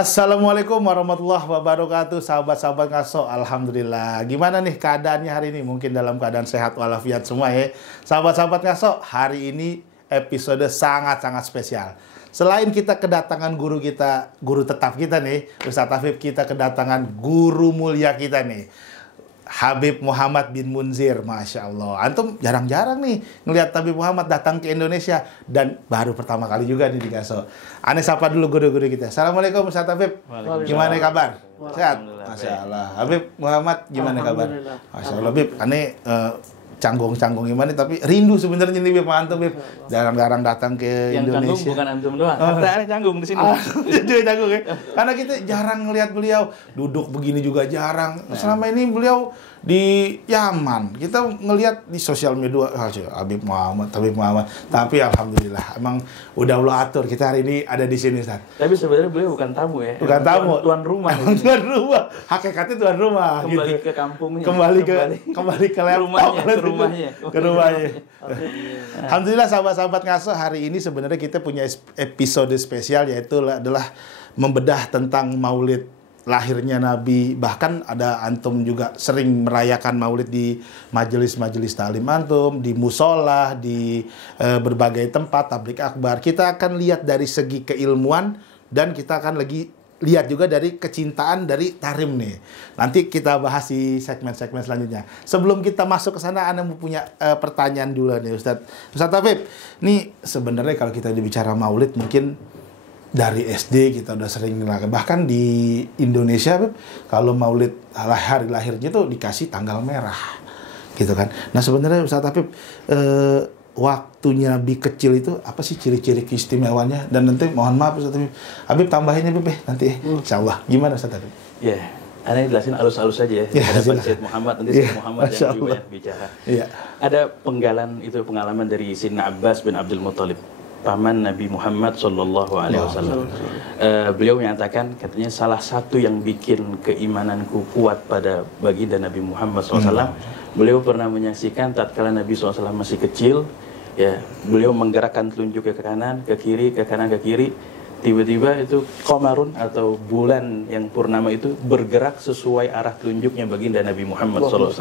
Assalamualaikum warahmatullahi wabarakatuh, sahabat-sahabat ngaso. Alhamdulillah. Gimana nih keadaannya hari ini? Mungkin dalam keadaan sehat walafiat semua ya. Sahabat-sahabat ngaso, hari ini episode sangat-sangat spesial. Selain kita kedatangan guru kita, guru tetap kita nih, Ustadz Afif, kita kedatangan guru mulia kita nih, Habib Muhammad bin Munzir. Masya Allah, antum jarang-jarang nih ngelihat Habib Muhammad datang ke Indonesia, dan baru pertama kali juga nih di Gaso. Aneh sapa dulu guru-guru kita. Assalamualaikum Ustadz Habib, gimana kabar? Sehat? Masya Allah. Habib Muhammad, gimana kabar? Masya Allah Habib, aneh canggung-canggung gimana, tapi rindu sebenarnya nih Bib, antum Bib. Jarang-jarang datang ke yang Indonesia. Yang canggung bukan antum doang, ada canggung di sini. Jadi canggung ya. Karena kita jarang ngelihat beliau duduk begini juga jarang. Selama ini beliau di Yaman, kita ngelihat di sosial media Habib Muhammad. Tapi alhamdulillah, emang udah Allah atur kita hari ini ada di sini, Ustaz. Tapi sebenarnya beliau bukan tamu ya. Bukan tamu, tuan rumah. Tuan rumah. Hakikatnya tuan rumah. Kembali gitu. ke kampungnya. Kembali ke laptop. Rumahnya. Ke rumahnya. Alhamdulillah sahabat-sahabat ngaso, hari ini sebenarnya kita punya episode spesial, yaitu adalah membedah tentang maulid lahirnya Nabi. Bahkan ada antum juga sering merayakan maulid di majelis-majelis ta'lim antum, di musola, di berbagai tempat, tablik akbar. Kita akan lihat dari segi keilmuan, dan kita akan lihat juga dari kecintaan dari Tarim nih. Nanti kita bahas di segmen-segmen selanjutnya. Sebelum kita masuk ke sana, Anda mau punya pertanyaan dulu nih Ustadz. Ustadz Habib, nih sebenarnya kalau kita bicara maulid, mungkin dari SD kita udah sering ngelakuin. Bahkan di Indonesia, Habib, kalau maulid hari lahirnya tuh dikasih tanggal merah, gitu kan. Nah sebenarnya Ustadz Habib, waktunya Nabi kecil itu apa sih ciri-ciri keistimewanya? Dan nanti mohon maaf Ustaz Habib tambahinnya Habib nanti insyaallah. Gimana Ustaz Habib? Ya, Anda jelasin alus-alus saja ya. Ada Syed Muhammad, nanti Syed Muhammad yang lebih banyak bicara. Ada penggalan itu, pengalaman dari Sayyidina Abbas bin Abdul Muttalib, paman Nabi Muhammad sallallahu alaihi wasallam. Beliau menyatakan, katanya salah satu yang bikin keimananku kuat pada baginda Nabi Muhammad SAW, beliau pernah menyaksikan tatkala Nabi SAW masih kecil, ya, beliau menggerakkan telunjuk ke kanan, ke kiri, ke kanan, ke kiri. Tiba-tiba itu qamarun atau bulan yang purnama itu bergerak sesuai arah telunjuknya baginda Nabi Muhammad SAW.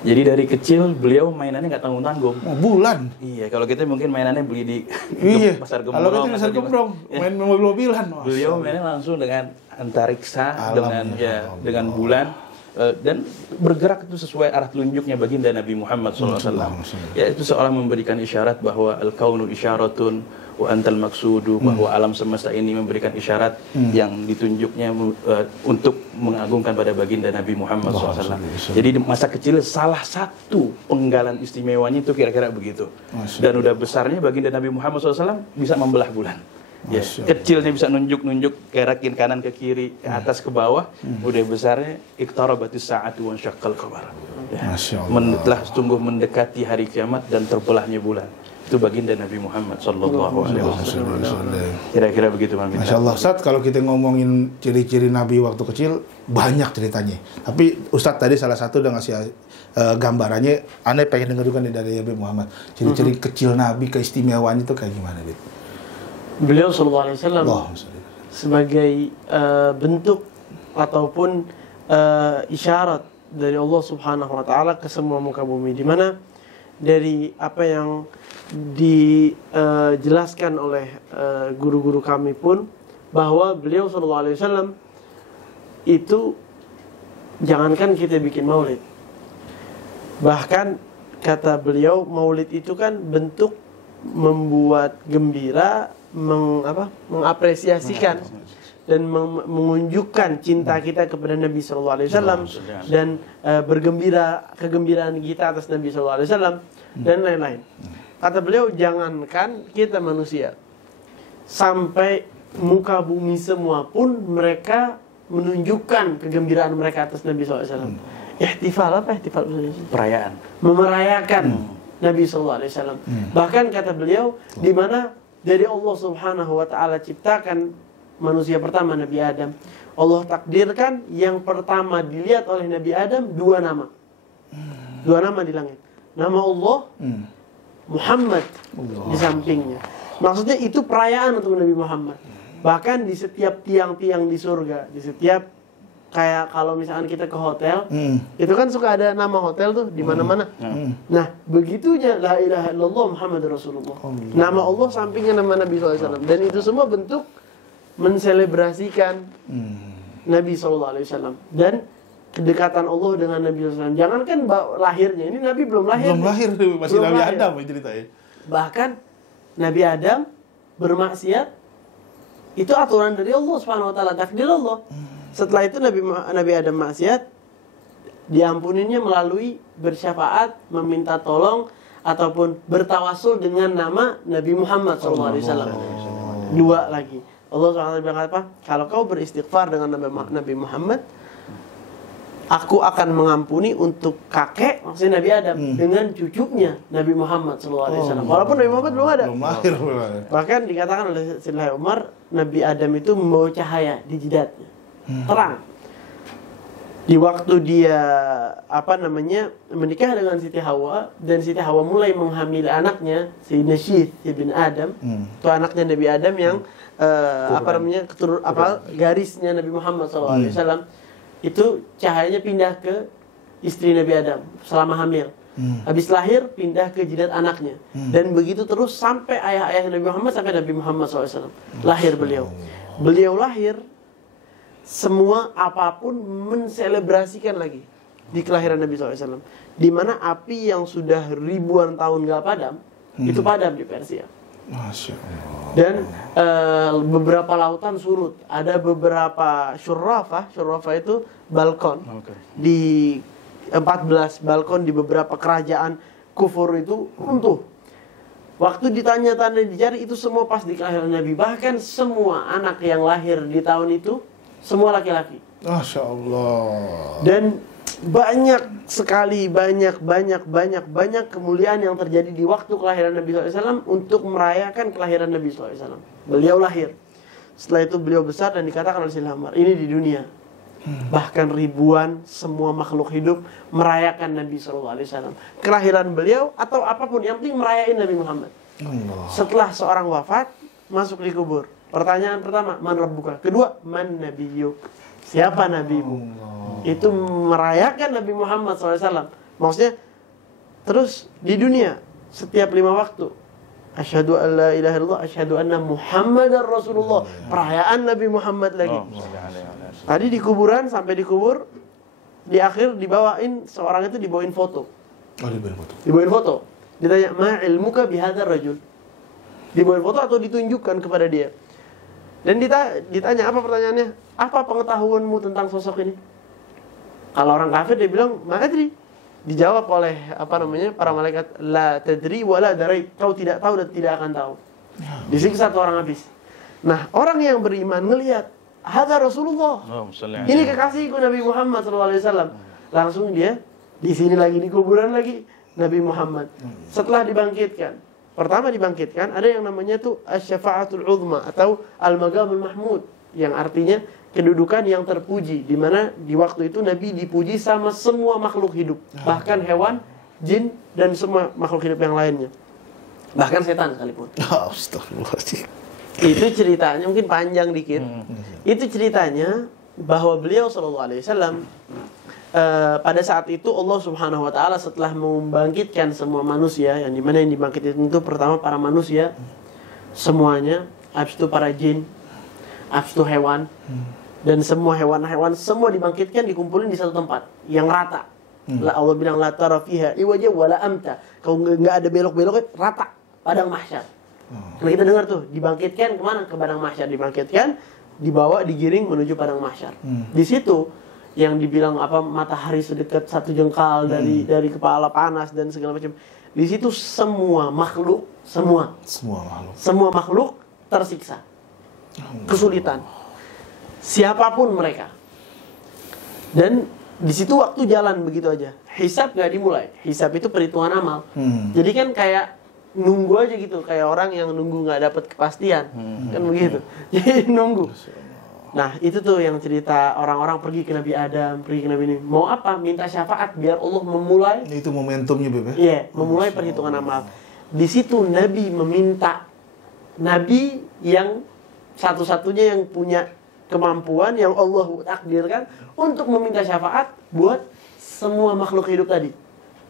Jadi dari kecil beliau mainannya nggak tanggung-tanggung. Bulan? Iya, kalau kita mungkin mainannya beli di pasar Gembrong. Kalau kita pasar Gembrong, main mobil-mobilan. Beliau mainnya langsung dengan antariksa, dengan bulan. Dan bergerak itu sesuai arah telunjuknya baginda Nabi Muhammad SAW. Ya, itu seolah memberikan isyarat bahwa al-kaunu isyaratun wa antal maksudu, bahwa alam semesta ini memberikan isyarat yang ditunjuknya untuk mengagungkan pada baginda Nabi Muhammad SAW. Jadi di masa kecil salah satu penggalan istimewanya itu kira-kira begitu. Dan udah besarnya baginda Nabi Muhammad SAW bisa membelah bulan. Ya, kecilnya bisa nunjuk-nunjuk, gerakin kanan ke kiri, ke atas ke bawah. Udah besarnya iqtarabatis sa'atu wa syaqqal qamar. Telah sungguh mendekati hari kiamat dan terbelahnya bulan. Itu baginda Nabi Muhammad sallallahu alaihi wasallam. Kira-kira begitu, Masya Allah. Ustadz, kalau kita ngomongin ciri-ciri Nabi waktu kecil, banyak ceritanya. Tapi Ustadz tadi salah satu udah ngasih gambarannya. Anda pengen dengar juga nih dari Habib Muhammad. Ciri-ciri kecil Nabi, keistimewaannya itu kayak gimana, Bib? Beliau sallallahu alaihi wasallam sebagai bentuk ataupun isyarat dari Allah Subhanahu wa taala ke semua muka bumi, di mana dari apa yang dijelaskan oleh guru-guru kami pun, bahwa beliau sallallahu alaihi wasallam itu jangankan kita bikin maulid, bahkan kata beliau maulid itu kan bentuk membuat gembira, mengapresiasikan dan menunjukkan cinta kita kepada Nabi sallallahu alaihi wasallam, dan kegembiraan kita atas Nabi sallallahu alaihi wasallam dan lain-lain. Kata beliau, jangankan kita manusia, sampai muka bumi semua pun mereka menunjukkan kegembiraan mereka atas Nabi sallallahu alaihi wasallam. Ihtifal, apa ihtifal? Perayaan. Memerayakan Nabi sallallahu alaihi wasallam. Bahkan kata beliau, di mana dari Allah Subhanahu wa taala ciptakan manusia pertama Nabi Adam, Allah takdirkan yang pertama dilihat oleh Nabi Adam dua nama. Dua nama di langit. Nama Allah, Muhammad di sampingnya. Maksudnya itu perayaan untuk Nabi Muhammad. Bahkan di setiap tiang-tiang di surga, di setiap kayak kalau misalkan kita ke hotel, itu kan suka ada nama hotel tuh di mana-mana. Nah, begitunya la ilaha illallah Muhammadur Rasulullah. Nama Allah sampingnya nama Nabi SAW. Dan itu semua bentuk menselebrasikan Nabi SAW dan kedekatan Allah dengan Nabi SAW. Jangankan lahirnya, ini Nabi belum lahir. Belum lahir, masih belum Nabi lahir. Adam ceritanya. Bahkan Nabi Adam bermaksiat, itu aturan dari Allah Subhanahu wa taala, takdir Allah. Setelah itu Nabi Adam maksiat, diampuninya melalui bersyafaat, meminta tolong ataupun bertawasul dengan nama Nabi Muhammad SAW. Dua lagi. Allah SWT bilang apa? Kalau kau beristighfar dengan Nabi Muhammad, aku akan mengampuni untuk kakek, maksudnya Nabi Adam, dengan cucunya Nabi Muhammad SAW. Walaupun Nabi Muhammad belum ada. Belum lahir. Bahkan dikatakan oleh Sayyidina Umar, Nabi Adam itu membawa cahaya di jidatnya, terang. Di waktu dia menikah dengan Siti Hawa, dan Siti Hawa mulai menghamili anaknya, Sayyidina Syith ibn Adam, itu anaknya Nabi Adam yang garisnya Nabi Muhammad SAW. Itu cahayanya pindah ke istri Nabi Adam selama hamil. Habis lahir pindah ke jidat anaknya. Dan begitu terus sampai ayah-ayah Nabi Muhammad, sampai Nabi Muhammad SAW. Lahir beliau. Beliau lahir, semua apapun menselebrasikan lagi di kelahiran Nabi SAW. Di mana api yang sudah ribuan tahun gak padam, itu padam di Persia. Masya Allah. Dan beberapa lautan surut. Ada beberapa syurrafah itu balkon. Di 14 balkon di beberapa kerajaan kufur itu runtuh. Waktu ditanya-tanya dicari, itu semua pas di kelahiran Nabi. Bahkan semua anak yang lahir di tahun itu semua laki-laki. Masya Allah. Dan banyak sekali, banyak kemuliaan yang terjadi di waktu kelahiran Nabi SAW untuk merayakan kelahiran Nabi SAW. Beliau lahir. Setelah itu beliau besar dan dikatakan oleh Sayyidina Umar, ini di dunia. Bahkan ribuan semua makhluk hidup merayakan Nabi SAW. Kelahiran beliau atau apapun, yang penting merayakan Nabi Muhammad. Setelah seorang wafat, masuk di kubur. Pertanyaan pertama, man rabbuka? Kedua, man nabiyyuk? Siapa nabimu? Itu merayakan Nabi Muhammad SAW. Maksudnya, terus di dunia setiap 5 waktu, asyhadu an la ilaha illallah, asyhadu anna Muhammadar Rasulullah. Perayaan Nabi Muhammad lagi. Tadi di kuburan, sampai dikubur, di akhir dibawain, seorang itu dibawain foto. Dibawain foto. Ditanya, ma ilmuka bihadzal rajul? Dibawain foto atau ditunjukkan kepada dia? Dan ditanya, apa pertanyaannya? Apa pengetahuanmu tentang sosok ini? Kalau orang kafir dia bilang, ma'adri. Dijawab oleh para malaikat, la tadri wa la darai. Kau tidak tahu dan tidak akan tahu. Disiksa satu orang habis. Nah, orang yang beriman melihat, hadza Rasulullah. Ini kekasihku Nabi Muhammad SAW. Langsung dia di sini lagi, di kuburan lagi, Nabi Muhammad. Setelah dibangkitkan, pertama dibangkitkan, ada yang namanya tuh asy-syafa'atul 'uzma atau al-maqamul mahmud, yang artinya kedudukan yang terpuji, di mana di waktu itu Nabi dipuji sama semua makhluk hidup, bahkan hewan, jin, dan semua makhluk hidup yang lainnya, bahkan setan sekalipun. Astagfirullahaladzim. Itu ceritanya mungkin panjang dikit. Itu ceritanya bahwa beliau SAW pada saat itu Allah Subhanahu Wa Taala setelah membangkitkan semua manusia, yang dimana yang dibangkitkan itu pertama para manusia semuanya, habis itu para jin, habis itu hewan, dan semua hewan-hewan semua dibangkitkan, dikumpulin di satu tempat yang rata. Allah bilang la tara fiha iwaja wala amta. Kalau nggak ada belok-beloknya, rata, padang mahsyar. Nah, kita dengar tuh, dibangkitkan kemana? Ke padang mahsyar. Dibangkitkan, dibawa, digiring menuju padang mahsyar. Di situ yang dibilang matahari sedekat 1 jengkal dari kepala, panas dan segala macam. Di situ semua makhluk tersiksa, kesulitan, siapapun mereka. Dan di situ waktu jalan begitu aja. Hisab gak dimulai. Hisab itu perhitungan amal. Jadi kan kayak nunggu aja gitu, kayak orang yang nunggu nggak dapat kepastian, kan begitu. Jadi nunggu. Nah, itu tuh yang cerita orang-orang pergi ke Nabi Adam, pergi ke Nabi ini. Mau apa? Minta syafaat biar Allah memulai. Itu momentumnya, Beb. Iya, memulai perhitungan amal. Di situ Nabi meminta, Nabi yang satu-satunya yang punya kemampuan yang Allah takdirkan untuk meminta syafaat buat semua makhluk hidup tadi.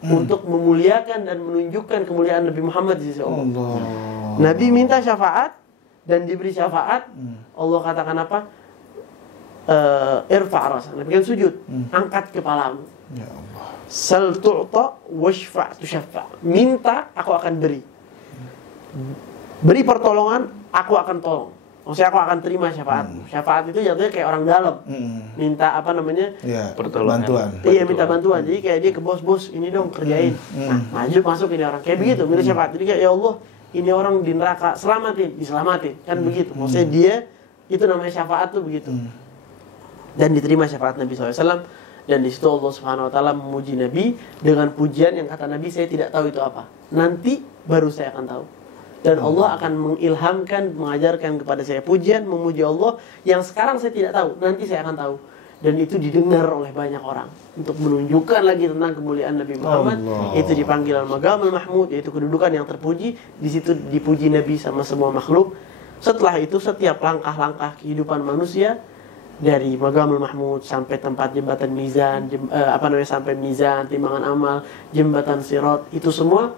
Untuk memuliakan dan menunjukkan kemuliaan Nabi Muhammad di sisi Allah. Nabi minta syafaat dan diberi syafaat. Allah katakan apa? Irfa' rasa. Nabi kan sujud, angkat kepalamu. Ya Allah. Sal tu'ta washfa' tushaffa. Minta, aku akan beri. Beri pertolongan, aku akan tolong. Maksudnya aku akan terima syafaat. Syafaat itu jatuhnya kayak orang dalam. Minta apa namanya? Ya, pertolongan. bantuan. Iya, minta bantuan. Jadi kayak dia ke bos, ini dong kerjain. Nah, maju masuk ini orang. Kayak begitu, minta syafaat. Jadi kayak ya Allah, ini orang di neraka, selamatin, diselamatin. Kan begitu. Maksudnya dia, itu namanya syafaat tuh begitu. Dan diterima syafaat Nabi SAW. Dan di situ Allah Subhanahu Wa Taala memuji Nabi dengan pujian yang kata Nabi, saya tidak tahu itu apa. Nanti baru saya akan tahu. Dan Allah akan mengilhamkan, mengajarkan kepada saya pujian, memuji Allah yang sekarang saya tidak tahu, nanti saya akan tahu. Dan itu didengar oleh banyak orang untuk menunjukkan lagi tentang kemuliaan Nabi Muhammad. Itu dipanggil al-Maqamul Mahmud, yaitu kedudukan yang terpuji. Di situ dipuji Nabi sama semua makhluk. Setelah itu setiap langkah-langkah kehidupan manusia, dari Maqamul Mahmud sampai tempat jembatan mizan, sampai mizan, timbangan amal, jembatan sirat, itu semua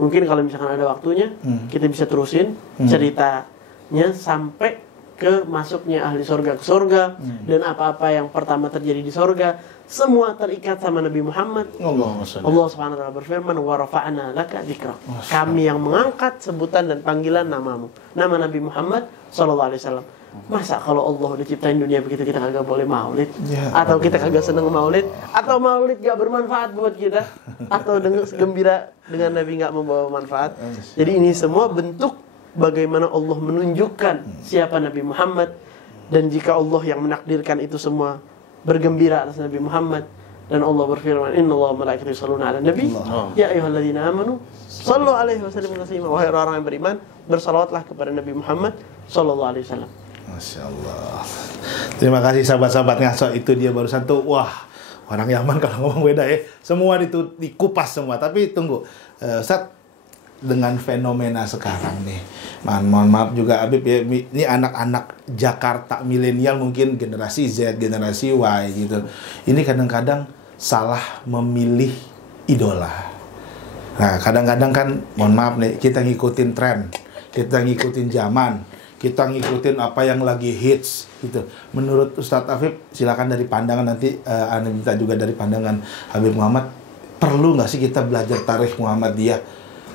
mungkin kalau misalkan ada waktunya kita bisa terusin ceritanya sampai ke masuknya ahli surga ke surga, dan apa-apa yang pertama terjadi di surga semua terikat sama Nabi Muhammad. Allah Subhanahu wa taala berfirman, wa rafa'na laka dzikrak. Kami yang mengangkat sebutan dan panggilan namamu, nama Nabi Muhammad sallallahu alaihi wasallam. Masa kalau Allah udah ciptain dunia begitu kita kagak boleh maulid? Atau kita kagak seneng maulid? Atau maulid gak bermanfaat buat kita? Atau gembira dengan Nabi gak membawa manfaat? Jadi ini semua bentuk bagaimana Allah menunjukkan siapa Nabi Muhammad. Dan jika Allah yang menakdirkan itu semua bergembira atas Nabi Muhammad. Dan Allah berfirman, innallaha wa malaikatahu yusholluna 'alan nabi ya ayyuhalladzina amanu shallu 'alaihi wa sallimu taslima. Wahai orang yang beriman, bersalawatlah kepada Nabi Muhammad sallallahu alaihi wasallam. Masya Allah. Terima kasih sahabat-sahabat ngaso. Itu dia barusan tuh. Wah, orang Yaman kalau ngomong beda ya. Semua dikupas semua. Tapi tunggu, Ustaz, dengan fenomena sekarang nih, mohon maaf juga Habib ya, ini anak-anak Jakarta milenial, mungkin generasi Z, generasi Y gitu. Ini kadang-kadang salah memilih idola. Nah, kadang-kadang kan, mohon maaf nih, kita ngikutin tren, kita ngikutin zaman, kita ngikutin apa yang lagi hits gitu. Menurut Ustadz Afif, silakan dari pandangan nanti Anda minta juga dari pandangan Habib Muhammad, perlu nggak sih kita belajar tarikh Muhammadiyah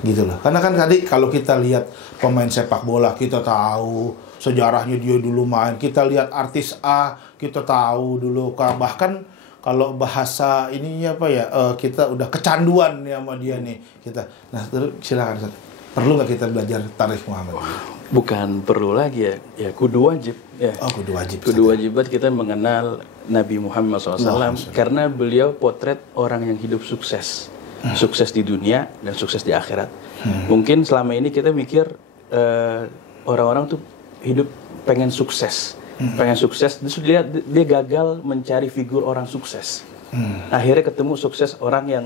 gitu loh? Karena kan tadi kalau kita lihat pemain sepak bola, kita tahu sejarahnya dia dulu main. Kita lihat artis A, kita tahu dulu. Bahkan kalau bahasa ininya apa ya, kita udah kecanduan ya sama dia nih kita. Nah, terus silakan Ustadz, perlu nggak kita belajar tarikh Muhammadiyah? Bukan perlu lagi ya kudu wajib ya. Oh, kudu wajib. Kudu wajibat kita mengenal Nabi Muhammad SAW karena beliau potret orang yang hidup sukses. Sukses di dunia dan sukses di akhirat. Mungkin selama ini kita mikir orang-orang tuh hidup pengen sukses. Pengen sukses, terus dia gagal mencari figur orang sukses. Akhirnya ketemu sukses orang yang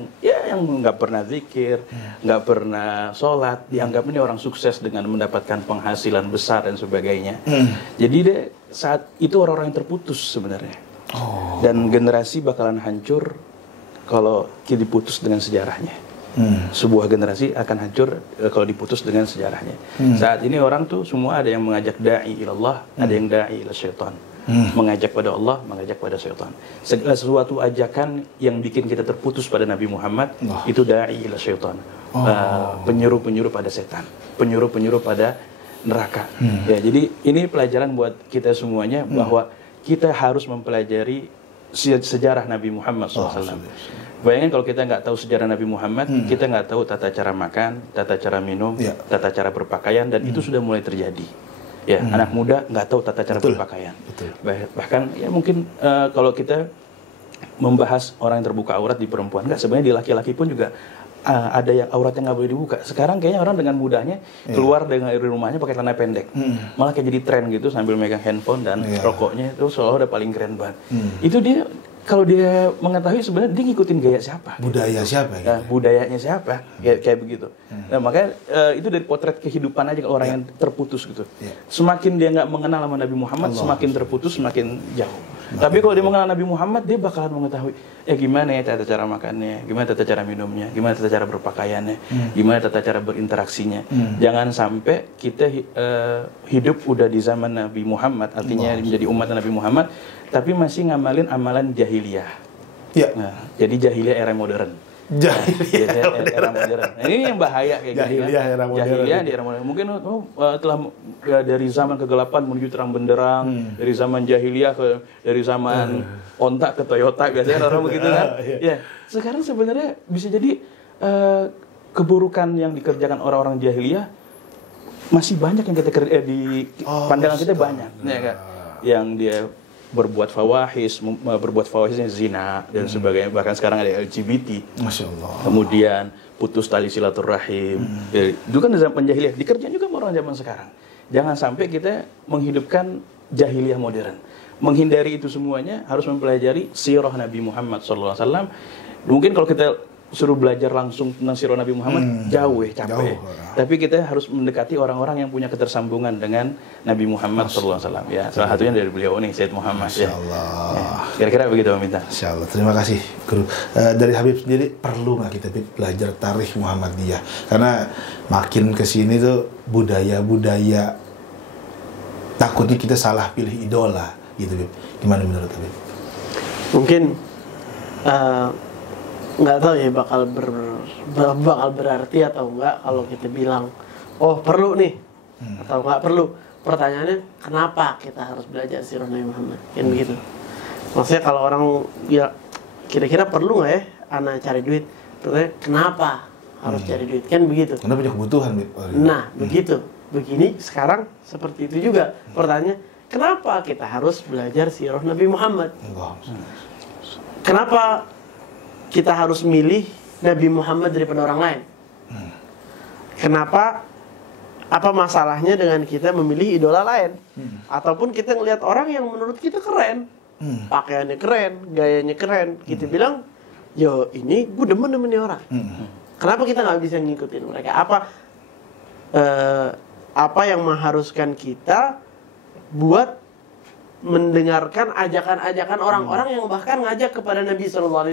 nggak pernah zikir, nggak pernah sholat, dianggap ini orang sukses dengan mendapatkan penghasilan besar dan sebagainya. Jadi dia saat itu orang-orang yang terputus sebenarnya. Dan generasi bakalan hancur kalau diputus dengan sejarahnya. Sebuah generasi akan hancur kalau diputus dengan sejarahnya. Saat ini orang tuh semua ada yang mengajak da'i ilallah, ada yang da'i ila syaitan. Mengajak pada Allah, mengajak pada syaitan. Segala sesuatu ajakan yang bikin kita terputus pada Nabi Muhammad itu da'i ila syaitan. Penyuruh-penyuruh pada setan, penyuruh-penyuruh pada neraka. Ya, jadi ini pelajaran buat kita semuanya bahwa kita harus mempelajari sejarah Nabi Muhammad SAW. Bayangin kalau kita nggak tahu sejarah Nabi Muhammad, kita nggak tahu tata cara makan, tata cara minum, tata cara berpakaian, dan itu sudah mulai terjadi. Ya, anak muda nggak tahu tata cara berpakaian. Bahkan ya mungkin kalau kita membahas orang yang terbuka aurat di perempuan, nggak, sebenarnya di laki-laki pun juga ada yang auratnya nggak boleh dibuka. Sekarang kayaknya orang dengan mudahnya keluar dari rumahnya pakai celana pendek, malah kayak jadi tren gitu sambil megang handphone dan rokoknya itu seolah udah paling keren banget. Itu dia kalau dia mengetahui sebenarnya dia ngikutin gaya siapa, budaya siapa gitu. Nah, budayanya siapa, kayak begitu. Nah makanya itu dari potret kehidupan aja orang yang terputus gitu. Semakin dia nggak mengenal sama Nabi Muhammad, semakin terputus, semakin jauh. Tapi kalau dia mengenal Nabi Muhammad, dia bakalan mengetahui gimana ya tata cara makannya, gimana tata cara minumnya, gimana tata cara berpakaiannya, gimana tata cara berinteraksinya. Jangan sampai kita hidup udah di zaman Nabi Muhammad, artinya menjadi umat Nabi Muhammad, tapi masih ngamalin amalan jahiliyah. Nah, jadi jahiliyah era modern. Jahiliyah era modern. Nah, ini yang bahaya kayak jahiliyah gini kan. Era modern. Jahiliyah di era modern. Mungkin telah dari zaman kegelapan menuju terang benderang, dari zaman jahiliyah dari zaman ontak ke Toyota, biasanya orang begitu kan. Ya, sekarang sebenarnya bisa jadi keburukan yang dikerjakan orang-orang jahiliyah masih banyak yang kita di pandangan kita banyak, ya kan? Yang dia berbuat fawahisnya zina dan sebagainya, bahkan sekarang ada LGBT. Masya Allah. Kemudian putus tali silaturahim. Itu kan zaman penjahiliyah, dikerjain juga sama orang zaman sekarang. Jangan sampai kita menghidupkan jahiliyah modern. Menghindari itu semuanya harus mempelajari sirah Nabi Muhammad SAW. Mungkin kalau kita suruh belajar langsung tentang sirah Nabi Muhammad capek. Tapi kita harus mendekati orang-orang yang punya ketersambungan dengan Nabi Muhammad SAW. Ya, salah satunya dari beliau nih, Sayyid Muhammad. Masya Allah. Ya, kira-kira begitu minta. Masya Allah. Terima kasih Guru. Dari Habib sendiri, perlu nggak kita belajar tarikh Muhammadiyah? Karena makin kesini tuh budaya-budaya, takutnya kita salah pilih idola gitu, Habib. Gimana menurut Habib? Mungkin nggak tahu ya bakal berarti atau enggak kalau kita bilang perlu nih atau nggak perlu. Pertanyaannya kenapa kita harus belajar sirah Nabi Muhammad, kan begitu. Maksudnya kalau orang ya kira-kira perlu nggak ya anak cari duit, pertanyaan kenapa harus cari duit, kan begitu. Karena punya kebutuhan. Nah begitu, begini sekarang seperti itu juga pertanyaannya, kenapa kita harus belajar sirah Nabi Muhammad? Kenapa kita harus milih Nabi Muhammad daripada orang lain? Kenapa? Apa masalahnya dengan kita memilih idola lain? Ataupun kita ngelihat orang yang menurut kita keren, pakaiannya keren, gayanya keren, kita bilang, yo ini gue demen nih orang. Kenapa kita nggak bisa ngikutin mereka? Apa yang mengharuskan kita buat mendengarkan ajakan-ajakan orang-orang yang bahkan ngajak kepada Nabi SAW.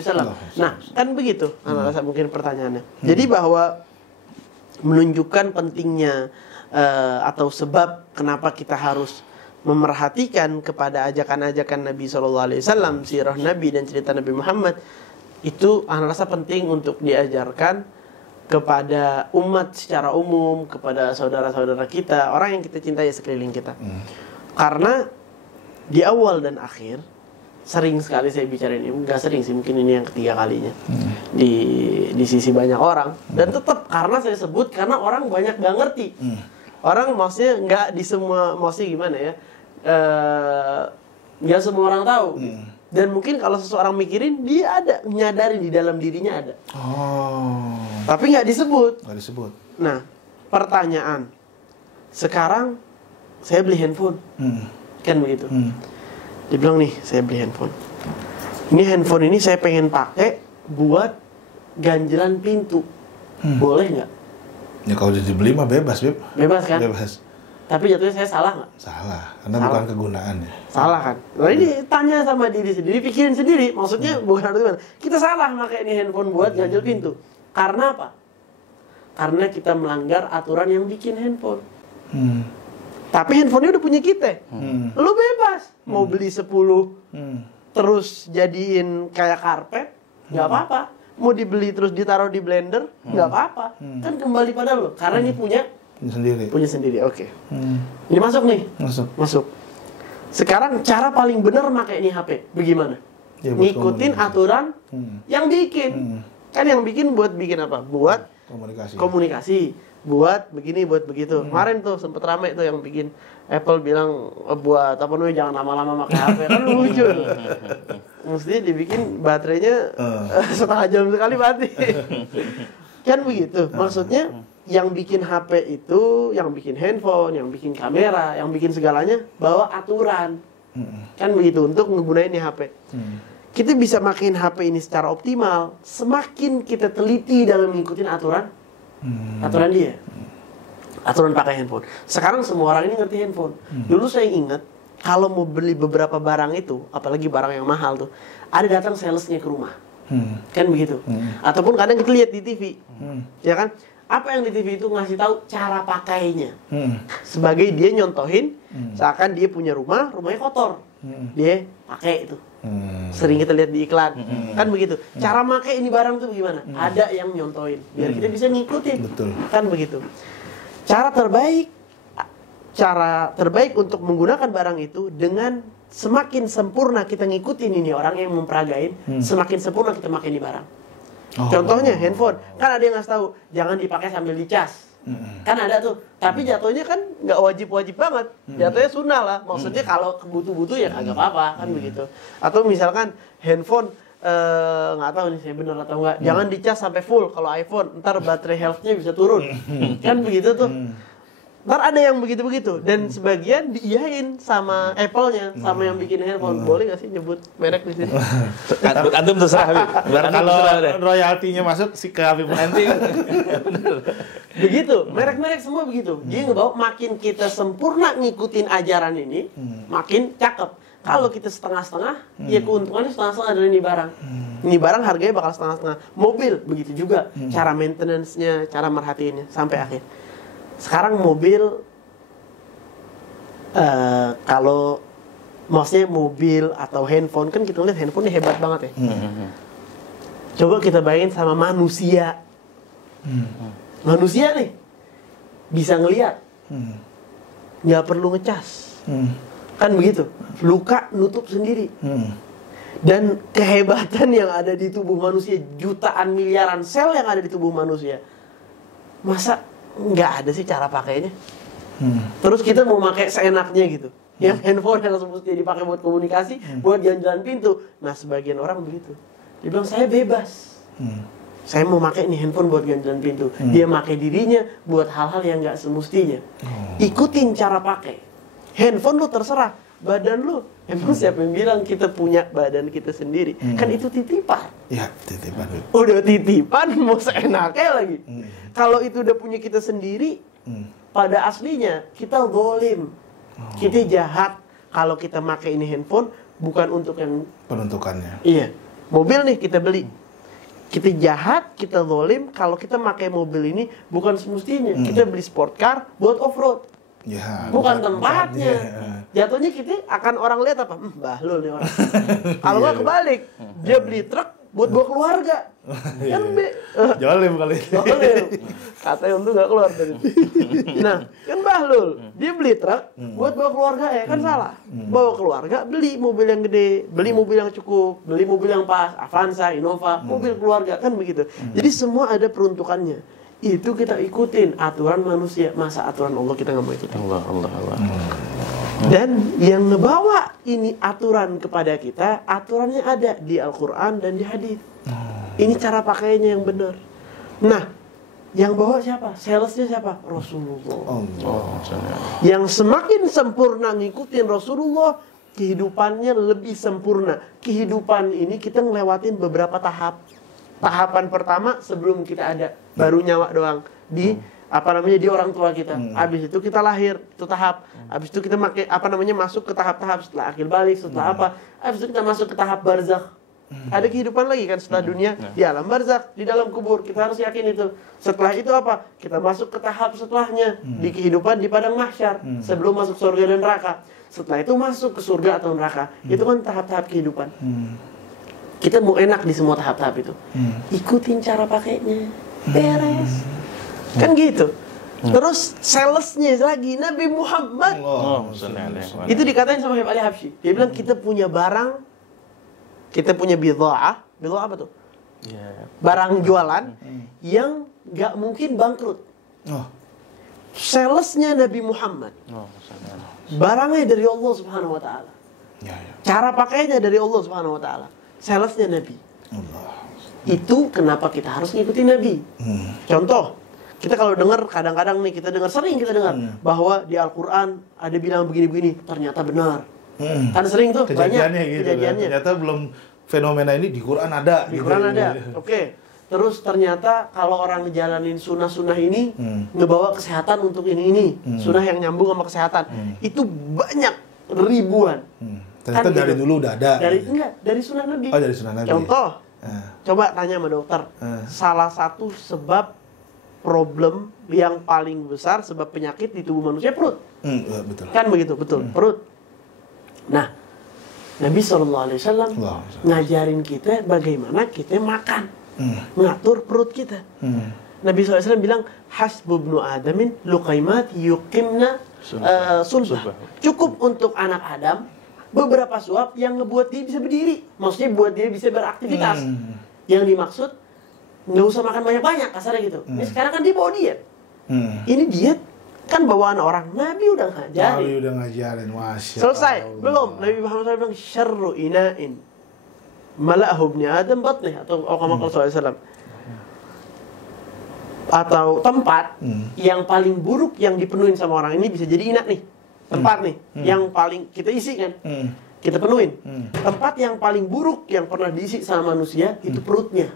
Nah, kan begitu. Rasa mungkin pertanyaannya. Jadi bahwa menunjukkan pentingnya atau sebab kenapa kita harus memerhatikan kepada ajakan-ajakan Nabi SAW, sirah Nabi dan cerita Nabi Muhammad, itu rasa penting untuk diajarkan kepada umat secara umum, kepada saudara-saudara kita, orang yang kita cintai sekeliling kita. Karena di awal dan akhir sering sekali saya bicara ini, nggak sering sih, mungkin ini yang ketiga kalinya di sisi banyak orang, dan tetap karena saya sebut karena orang banyak nggak ngerti. Orang maksudnya nggak di semua, maksudnya gimana ya, nggak semua orang tahu. Dan mungkin kalau seseorang mikirin, dia ada menyadari di dalam dirinya ada, tapi nggak disebut. Nah, pertanyaan sekarang, saya beli handphone, kan begitu. Dia bilang nih, saya beli handphone. Ini handphone ini saya pengen pakai buat ganjelan pintu. Boleh nggak? Ya kalau udah dibeli mah bebas, Beb. Bebas kan? Bebas. Tapi jatuhnya saya salah nggak? Salah, karena bukan kegunaannya. Salah kan? Nah ini tanya sama diri sendiri, pikirin sendiri. Maksudnya bukan arti gimana? Kita salah pakai ini handphone buat ganjel pintu. Karena apa? Karena kita melanggar aturan yang bikin handphone. Tapi handphonenya udah punya kita. Lu bebas. Mau beli 10 terus jadiin kayak karpet, nggak apa-apa. Mau dibeli terus ditaruh di blender, nggak apa-apa. Kan kembali pada lu. Karena ini punya sendiri. Oke. Ini masuk nih. Masuk. Sekarang cara paling benar pakai ini HP. Bagaimana? Ya, ngikutin aturan yang bikin. Kan yang bikin buat bikin apa? Buat komunikasi. Buat begini, buat begitu. Kemarin tuh sempet rame tuh yang bikin Apple bilang buat apa namanya, jangan lama-lama pakai HP. Kan lucu. Mestinya dibikin baterainya setengah jam sekali mati. Kan begitu. Maksudnya yang bikin HP itu, yang bikin handphone, yang bikin kamera, yang bikin segalanya bawa aturan. Kan begitu untuk menggunakan HP. kita bisa makin HP ini secara optimal, semakin kita teliti dalam mengikuti aturan dia. Aturan pakai handphone. Sekarang semua orang ini ngerti handphone. Dulu saya ingat, kalau mau beli beberapa barang itu, apalagi barang yang mahal tuh, ada datang salesnya ke rumah. Kan begitu. Ataupun kadang kita lihat di TV. Ya kan? Apa yang di TV itu ngasih tahu cara pakainya. Sebagai dia nyontohin, seakan dia punya rumahnya kotor. Dia pakai itu. Sering kita lihat di iklan. Kan begitu. Cara pakai ini barang tuh gimana? Ada yang nyontohin. Biar kita bisa ngikutin. Betul. Kan begitu. Cara terbaik untuk menggunakan barang itu dengan semakin sempurna kita ngikutin ini orang yang memperagain, semakin sempurna kita pakai ini barang. Contohnya handphone, kan ada yang ngasih tahu jangan dipakai sambil dicas. Kan ada tuh, tapi jatuhnya kan nggak wajib banget. Jatuhnya sunnah lah. Maksudnya kalau butuh ya kagak apa-apa kan begitu. Atau misalkan handphone nggak tahu nih saya benar atau enggak, jangan dicas sampai full kalau iPhone, ntar baterai health-nya bisa turun. Kan begitu tuh. Ntar ada yang begitu-begitu, dan sebagian diiyain sama Apple-nya, sama yang bikin handphone. Boleh nggak sih nyebut merek di sini? Antum terserah, Habib. Kalau royaltinya masuk si ke Habib nanti. Begitu, merek-merek semua begitu. Dia ngebawa makin kita sempurna ngikutin ajaran ini, makin cakep. Kalau kita setengah-setengah, ya keuntungannya setengah-setengah dari ini barang. Ini barang harganya bakal setengah-setengah. Mobil begitu juga, cara maintenance-nya, cara merhatiinnya sampai akhir. Sekarang mobil, kalau maksudnya mobil atau handphone, kan kita lihat handphone-nya hebat banget ya. Coba kita bayangin sama manusia. Manusia nih bisa ngelihat, nggak perlu ngecas. Kan begitu, luka nutup sendiri. Dan kehebatan yang ada di tubuh manusia, jutaan miliaran sel yang ada di tubuh manusia, masa nggak ada sih cara pakainya? Terus kita mau pakai seenaknya gitu. Yang handphone yang semestinya dipakai buat komunikasi, buat jalan-jalan pintu. Nah sebagian orang begitu, dia bilang saya bebas, saya mau pakai nih handphone buat jalan-jalan pintu. Dia pakai dirinya buat hal-hal yang nggak semestinya. Ikutin cara pakai handphone lu, terserah. Badan lu, emang siapa yang bilang kita punya badan kita sendiri? Kan itu titipan. Ya, titipan. Udah titipan, mau seenaknya lagi. Kalau itu udah punya kita sendiri, pada aslinya kita zalim, kita jahat. Kalau kita pakai ini handphone bukan untuk yang penuntukannya. Iya, mobil nih kita beli, kita jahat, kita zalim. Kalau kita pakai mobil ini bukan semestinya. Kita beli sport car buat off road. Ya, bukan tempatnya. Jatuhnya kita akan orang lihat apa? Bahlul nih orang. Kalau nggak kebalik, dia beli truk buat bawa keluarga. Kan Jolim kali. Jolim. Katanya untuk nggak keluar dari itu. Nah, kan bahlul. Dia beli truk buat bawa keluarga, ya kan salah. Bawa keluarga, beli mobil yang gede, beli mobil yang cukup, beli mobil yang pas, Avanza, Innova, mobil keluarga, kan begitu. Jadi semua ada peruntukannya. Itu kita ikutin aturan manusia, masa aturan Allah kita nggak mau ikutin. Allah. Dan yang ngebawa ini aturan kepada kita, aturannya ada di Al-Quran dan di hadis. Ini cara pakainya yang benar. Nah, yang bawa siapa? Salesnya siapa? Rasulullah. Yang semakin sempurna ngikutin Rasulullah, kehidupannya lebih sempurna. Kehidupan ini kita ngelewatin beberapa tahap. Tahapan pertama sebelum kita ada, baru nyawa doang di di orang tua kita. Habis itu kita lahir, itu tahap. Habis itu kita masuk ke tahap-tahap setelah akil balik, setelah apa? Habis itu kita masuk ke tahap barzakh. Ada kehidupan lagi kan setelah dunia, di alam barzakh, di dalam kubur. Kita harus yakin itu. Setelah itu apa? Kita masuk ke tahap setelahnya, di kehidupan di padang mahsyar, sebelum masuk surga dan neraka. Setelah itu masuk ke surga atau neraka. Itu kan tahap-tahap kehidupan. Kita mau enak di semua tahap-tahap itu. Ikutin cara pakainya, beres. Kan gitu. Terus salesnya lagi Nabi Muhammad. Itu dikatain sama Habib Ali Habsyi. Dia bilang kita punya barang, kita punya bidha'ah. Bidha'ah apa tuh? Barang jualan yang nggak mungkin bangkrut. Salesnya Nabi Muhammad. Barangnya dari Allah Subhanahu Wa Taala. Cara pakainya dari Allah Subhanahu Wa Taala. Salesnya Nabi. Itu kenapa kita harus ngikutin Nabi. Contoh, kita kalau dengar kadang-kadang nih sering kita dengar bahwa di Al-Quran ada bilang begini-begini, ternyata benar. Kan sering tuh banyak kejadiannya. Ternyata fenomena ini di Quran ada. Di Quran ada. Oke. Terus ternyata kalau orang ngejalanin sunnah-sunnah ini ngebawa kesehatan untuk ini. Sunnah yang nyambung sama kesehatan. Itu banyak ribuan. Ternyata Kan dari gitu. dulu udah ada. Dari sunnah Nabi. Oh, dari sunnah Nabi. Contoh, coba tanya sama dokter. Salah satu sebab problem yang paling besar sebab penyakit di tubuh manusia perut. Betul. Kan begitu, betul. Perut. Nah, Nabi SAW ngajarin kita bagaimana kita makan, mengatur perut kita. Nabi SAW bilang, hasbubnu adamin luqaimat yuqimna sulbah. Cukup untuk anak Adam beberapa suap yang ngebuat dia bisa berdiri. Maksudnya buat dia bisa beraktivitas. Yang dimaksud nggak usah makan banyak-banyak, kasarnya gitu. Ini sekarang kan dia bawa diet. Ini diet kan bawaan orang. Nabi udah ngajarin. Masya Selesai? Allah. Belum. Nabi Muhammad SAW bilang syarru ina'in mala'ahu ibni Adam batnih, atau kama qala SAW. Atau tempat yang paling buruk yang dipenuhin sama orang ini bisa jadi inak nih. Tempat nih yang paling kita isi kan. Kita penuhin. Tempat yang paling buruk yang pernah diisi sama manusia itu perutnya.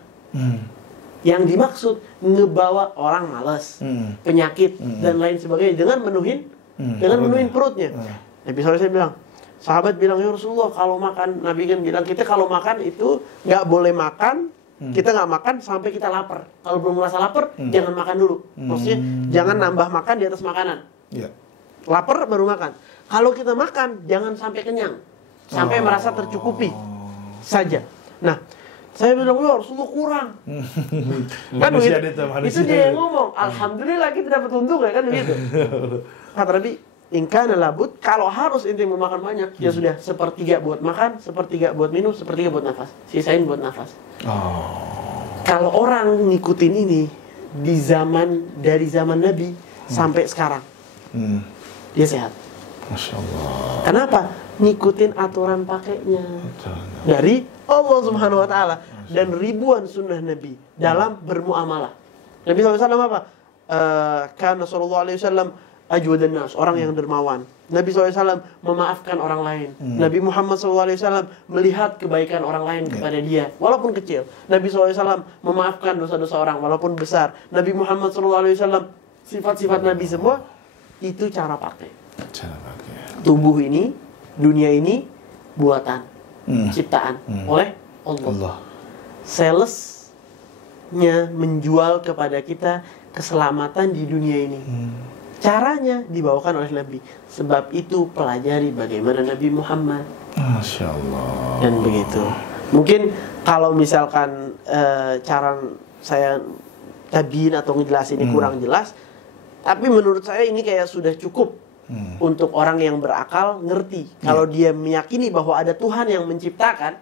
Yang dimaksud ngebawa orang malas, penyakit dan lain sebagainya dengan menuhin perutnya. Nabi SAW bilang, sahabat bilang, ya Rasulullah kalau makan, Nabi kan bilang kita kalau makan itu nggak boleh makan, kita nggak makan sampai kita lapar. Kalau belum merasa lapar, jangan makan dulu. Maksudnya jangan nambah makan di atas makanan. Lapar baru makan. Kalau kita makan, jangan sampai kenyang, sampai merasa tercukupi saja. Nah, saya bilang, ya Rasulullah kurang. Kan begitu. Itu dia yang ngomong. Alhamdulillah kita dapat untung ya kan begitu. Kata Nabi, ingkana labud, kalau harus inti memakan banyak, ya sudah, sepertiga buat makan, sepertiga buat minum, sepertiga buat nafas. Sisain buat nafas. Kalau orang ngikutin ini dari zaman Nabi sampai sekarang, dia sehat. Masya Allah. Kenapa? Ngikutin aturan pakainya dari Allah Subhanahu wa Ta'ala dan ribuan sunnah Nabi dalam bermuamalah. Nabi SAW apa? Karena sallallahu alaihi wasallam ajwadan nas, orang yang dermawan. Nabi SAW memaafkan orang lain. Nabi Muhammad SAW melihat kebaikan orang lain kepada dia, walaupun kecil. Nabi SAW memaafkan dosa-dosa orang, walaupun besar. Nabi Muhammad SAW, sifat-sifat Nabi semua, itu cara pakai. Tubuh ini, dunia ini, buatan, ciptaan oleh Allah. Salesnya menjual kepada kita keselamatan di dunia ini. Caranya dibawakan oleh Nabi. Sebab itu pelajari bagaimana Nabi Muhammad. Masya Allah. Dan begitu. Mungkin kalau misalkan cara saya tabiin atau ngejelasin ini kurang jelas, tapi menurut saya ini kayak sudah cukup untuk orang yang berakal ngerti. Kalau dia meyakini bahwa ada Tuhan yang menciptakan,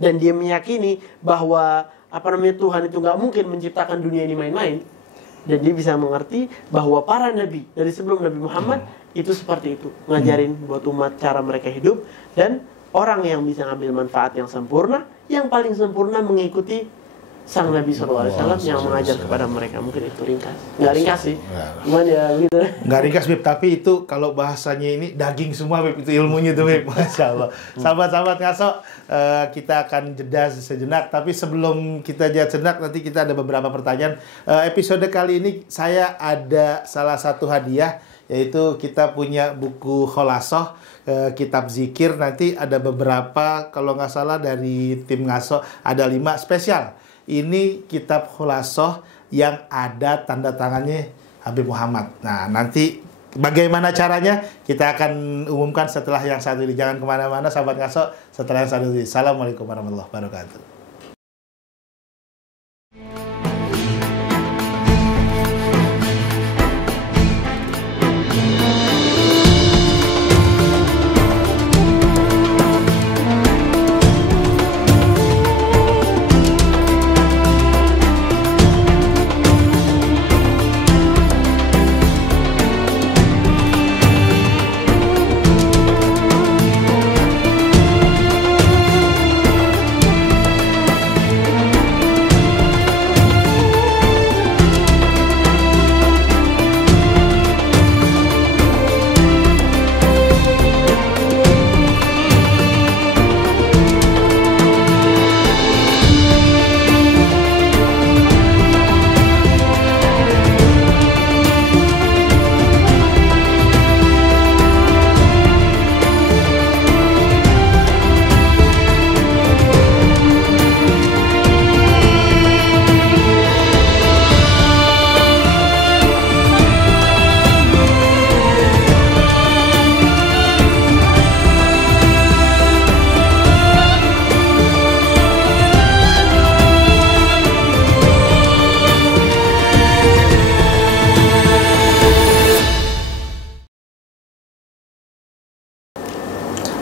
dan dia meyakini bahwa Tuhan itu nggak mungkin menciptakan dunia ini main-main. Dan dia bisa mengerti bahwa para nabi dari sebelum Nabi Muhammad itu seperti itu, ngajarin buat umat cara mereka hidup, dan orang yang bisa ngambil manfaat yang sempurna, yang paling sempurna mengikuti sang Nabi SAW yang mengajar kepada mereka. Mungkin itu ringkas, nggak ringkas sih, cuman ya gitu. Nggak ringkas Beb, tapi itu kalau bahasanya ini daging semua Beb, itu ilmunya tuh Beb, Masya Allah. Sahabat-sahabat Ngaso, kita akan jeda sejenak, tapi sebelum kita jeda sejenak, nanti kita ada beberapa pertanyaan. Episode kali ini saya ada salah satu hadiah, yaitu kita punya buku Kholasoh, kitab zikir. Nanti ada beberapa, kalau nggak salah dari tim Ngaso, ada 5 spesial. Ini kitab Kholasoh yang ada tanda tangannya Habib Muhammad. Nah, nanti bagaimana caranya kita akan umumkan setelah yang satu ini. Jangan kemana-mana sahabat Ngaso, setelah yang satu ini. Assalamualaikum warahmatullahi wabarakatuh.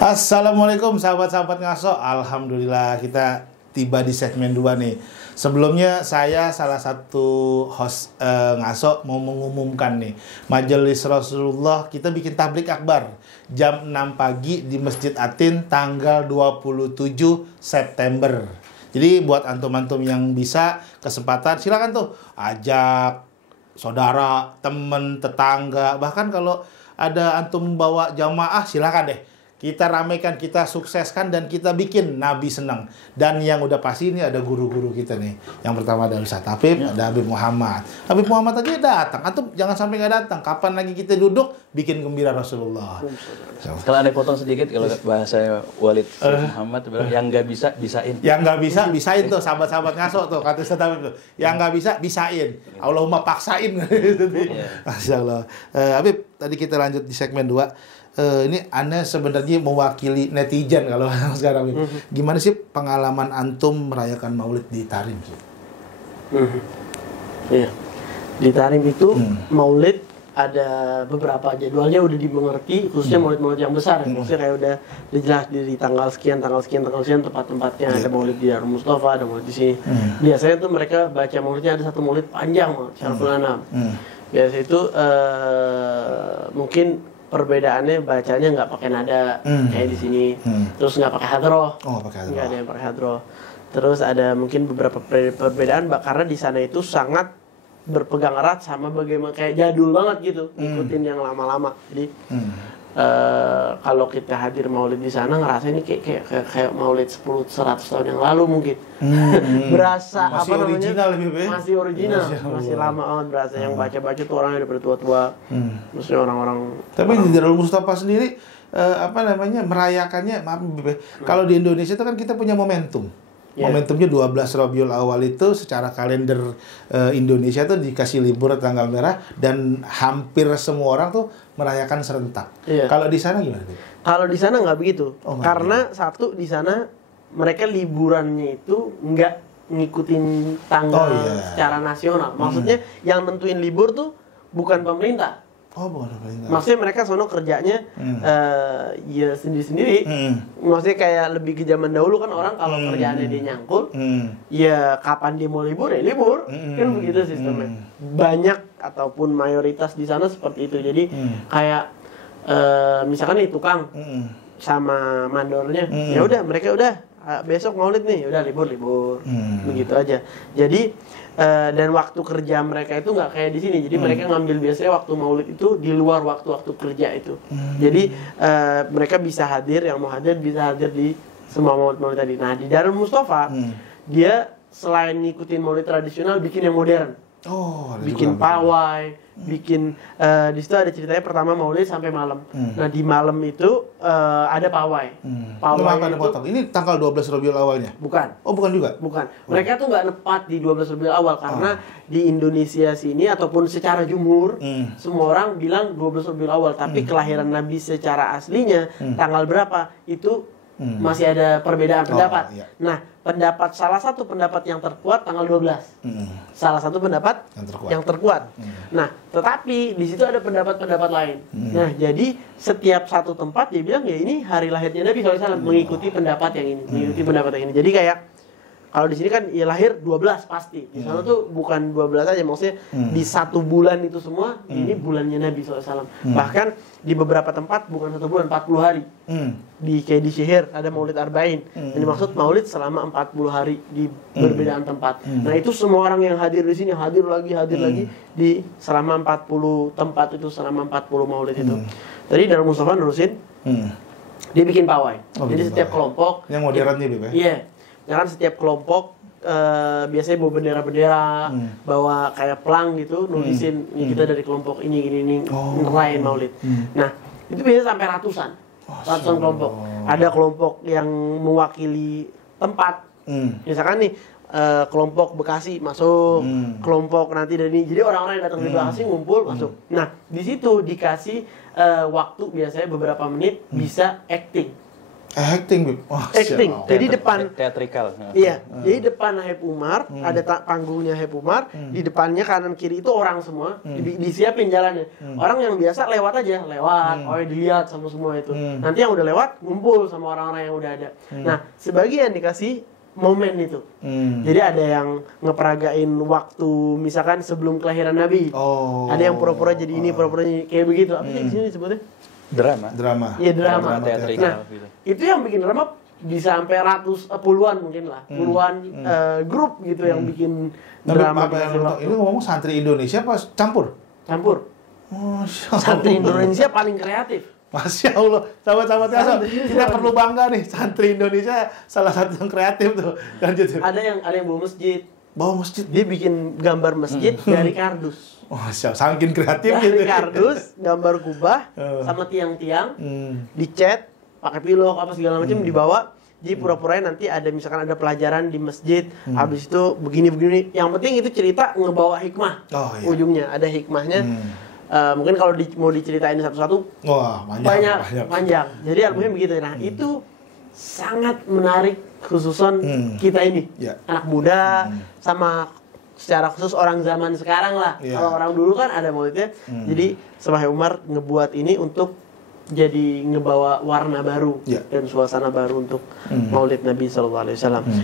Assalamualaikum sahabat-sahabat ngaso. Alhamdulillah kita tiba di segmen 2 nih. Sebelumnya saya salah satu host ngaso mau mengumumkan nih, Majelis Rasulullah kita bikin tablik akbar jam 6 pagi di Masjid Atin tanggal 27 September. Jadi buat antum-antum yang bisa kesempatan silakan tuh ajak saudara, temen, tetangga, bahkan kalau ada antum bawa jamaah silakan deh. Kita ramaikan, kita sukseskan, dan kita bikin Nabi senang. Dan yang udah pasti ini ada guru-guru kita nih. Yang pertama ada Ustaz Habib, ada Habib Muhammad. Habib Muhammad aja datang. Antum jangan sampai nggak datang. Kapan lagi kita duduk bikin gembira Rasulullah. Kalau ada potong sedikit, kalau bahasa Walid Muhammad bilang yang nggak bisa bisain. Yang nggak bisa bisain tuh sahabat-sahabat ngaso tuh kata Ustaz Habib tuh. Yang nggak bisa bisain. Allahumma paksain. Masya Allah. Habib, tadi kita lanjut di segmen 2. Ini Anda sebenarnya mewakili netizen kalau sekarang. Gimana sih pengalaman antum merayakan Maulid di Tarim sih? Iya. Di Tarim itu Maulid ada beberapa jadwalnya udah dimengerti, khususnya Maulid-Maulid yang besar. Maksudnya kayak udah jelas di tanggal sekian tempat-tempatnya. Ada Maulid di Darul Mustafa, ada Maulid di sini. Biasanya tuh mereka baca Maulidnya ada satu Maulid panjang, Syaraful Anam. Biasanya itu mungkin perbedaannya bacanya nggak pakai nada kayak di sini, terus nggak pakai hadroh, nggak ada yang pakai hadroh. Terus ada mungkin beberapa perbedaan karena di sana itu sangat berpegang erat sama bagaimana kayak jadul banget gitu, ikutin yang lama-lama. Jadi kalau kita hadir Maulid di sana ngerasa ini kayak Maulid 10-100 tahun yang lalu mungkin. Berasa masih apa original, namanya? Masih original, masih lama banget berasa. Yang baca-baca tuh orangnya udah bertua-tua. Maksudnya orang-orang. Tapi di Darul Mustafa sendiri merayakannya, maaf Bebe. Kalau di Indonesia itu kan kita punya momentum. Momentumnya 12 Rabiul Awal itu secara kalender Indonesia tuh dikasih libur tanggal merah dan hampir semua orang tuh merayakan serentak. Kalau di sana gimana? Kalau di sana nggak begitu. Karena satu di sana mereka liburannya itu nggak ngikutin tanggal secara nasional. Maksudnya yang nentuin libur tuh bukan pemerintah. Bukan pemerintah. Maksudnya mereka sono kerjanya ya sendiri-sendiri. Maksudnya kayak lebih ke zaman dahulu kan orang kalau kerjaannya dia nyangkul, ya kapan dia mau libur ya libur. Kan begitu sistemnya. Banyak ataupun mayoritas di sana seperti itu. Jadi kayak misalkan nih tukang sama mandornya, ya udah mereka udah besok Maulid nih, udah libur begitu aja. Jadi dan waktu kerja mereka itu nggak kayak di sini. Jadi mereka ngambil biasanya waktu Maulid itu di luar waktu-waktu kerja itu. Jadi mereka bisa hadir, yang mau hadir bisa hadir di semua Maulid tadi. Nah di Darul Mustafa dia selain ngikutin Maulid tradisional bikin yang modern. Bikin pawai, bikin di situ ada ceritanya pertama Maulid sampai malam. Nah di malam itu ada pawai. Pawai itu ini tanggal 12 Rabiul Awalnya? Bukan. Bukan juga? Bukan. Mereka tuh nggak nepat di 12 Rabiul Awal karena di Indonesia sini ataupun secara jumhur semua orang bilang 12 Rabiul Awal, tapi kelahiran Nabi secara aslinya tanggal berapa itu masih ada perbedaan pendapat. Nah, salah satu pendapat yang terkuat tanggal 12. Salah satu pendapat yang terkuat. Nah, tetapi di situ ada pendapat-pendapat lain. Nah, jadi setiap satu tempat dia bilang ya ini hari lahirnya Nabi SAW, mengikuti pendapat yang ini, Jadi kayak kalau di sini kan ya lahir 12 pasti. Di sana tuh bukan 12 aja, maksudnya di satu bulan itu semua ini bulannya Nabi SAW. Bahkan di beberapa tempat bukan 1 bulan, 40 hari. Kayak di Syihir ada Maulid Arba'in. Ini maksud Maulid selama 40 hari di perbedaan tempat. Nah itu semua orang yang hadir di sini hadir lagi di selama 40 tempat itu, selama 40 Maulid itu. Tadi Darul Mustafa nerusin, dia bikin pawai. Jadi setiap kelompok yang modern nih, Beb. Iya. Ya kan setiap kelompok biasanya bawa bendera-bendera, bawa kayak pelang gitu, nulisin kita dari kelompok ini ngerayain Maulid. Nah, itu biasanya sampai ratusan kelompok. Ada kelompok yang mewakili tempat. Misalkan nih kelompok Bekasi masuk, kelompok nanti dari jadi orang-orang yang datang dari Bekasi ngumpul masuk. Nah, di situ dikasih waktu biasanya beberapa menit bisa acting. Acting, Bib. Oh, Acting. Jadi depan teatrikal. Iya, jadi depan Habib Umar ada panggungnya Habib Umar, di depannya kanan kiri itu orang semua, disiapin jalannya. Orang yang biasa lewat aja, dilihat sama semua itu. Nanti yang udah lewat ngumpul sama orang-orang yang udah ada. Nah, sebagian dikasih momen itu. Jadi ada yang ngeperagain waktu misalkan sebelum kelahiran Nabi. Ada yang pura-pura jadi ini, pura-pura ini, kayak begitu. Apa sih di sini disebutnya? Drama. Iya, drama. Teatrikal. Nah, itu yang bikin drama bisa sampai puluhan mungkin lah. Puluhan grup gitu yang bikin drama. Ini ngomong santri Indonesia apa campur? Campur. Santri Indonesia paling kreatif. Masya Allah, sahabat-sahabat kita perlu bangga nih, santri Indonesia salah satu yang kreatif tuh. Lanjut. Ada yang bawa masjid. Bawa masjid. Dia bikin gambar masjid dari kardus. Masya Allah, saking kreatif dari gitu. kardus, gambar kubah sama tiang-tiang, dicat, pakai pilok apa segala macam dibawa. Jadi pura-puranya nanti ada misalkan ada pelajaran di masjid, habis itu begini-begini. Yang penting itu cerita ngebawa hikmah. Ujungnya ada hikmahnya. Mungkin kalau mau diceritain satu-satu, panjang. Jadi albumnya begitu. Nah itu sangat menarik khususon kita ini, anak muda sama secara khusus orang zaman sekarang lah. Kalau orang dulu kan ada maulidnya. Jadi sama Umar ngebuat ini untuk jadi ngebawa warna baru dan suasana baru untuk maulid Nabi SAW.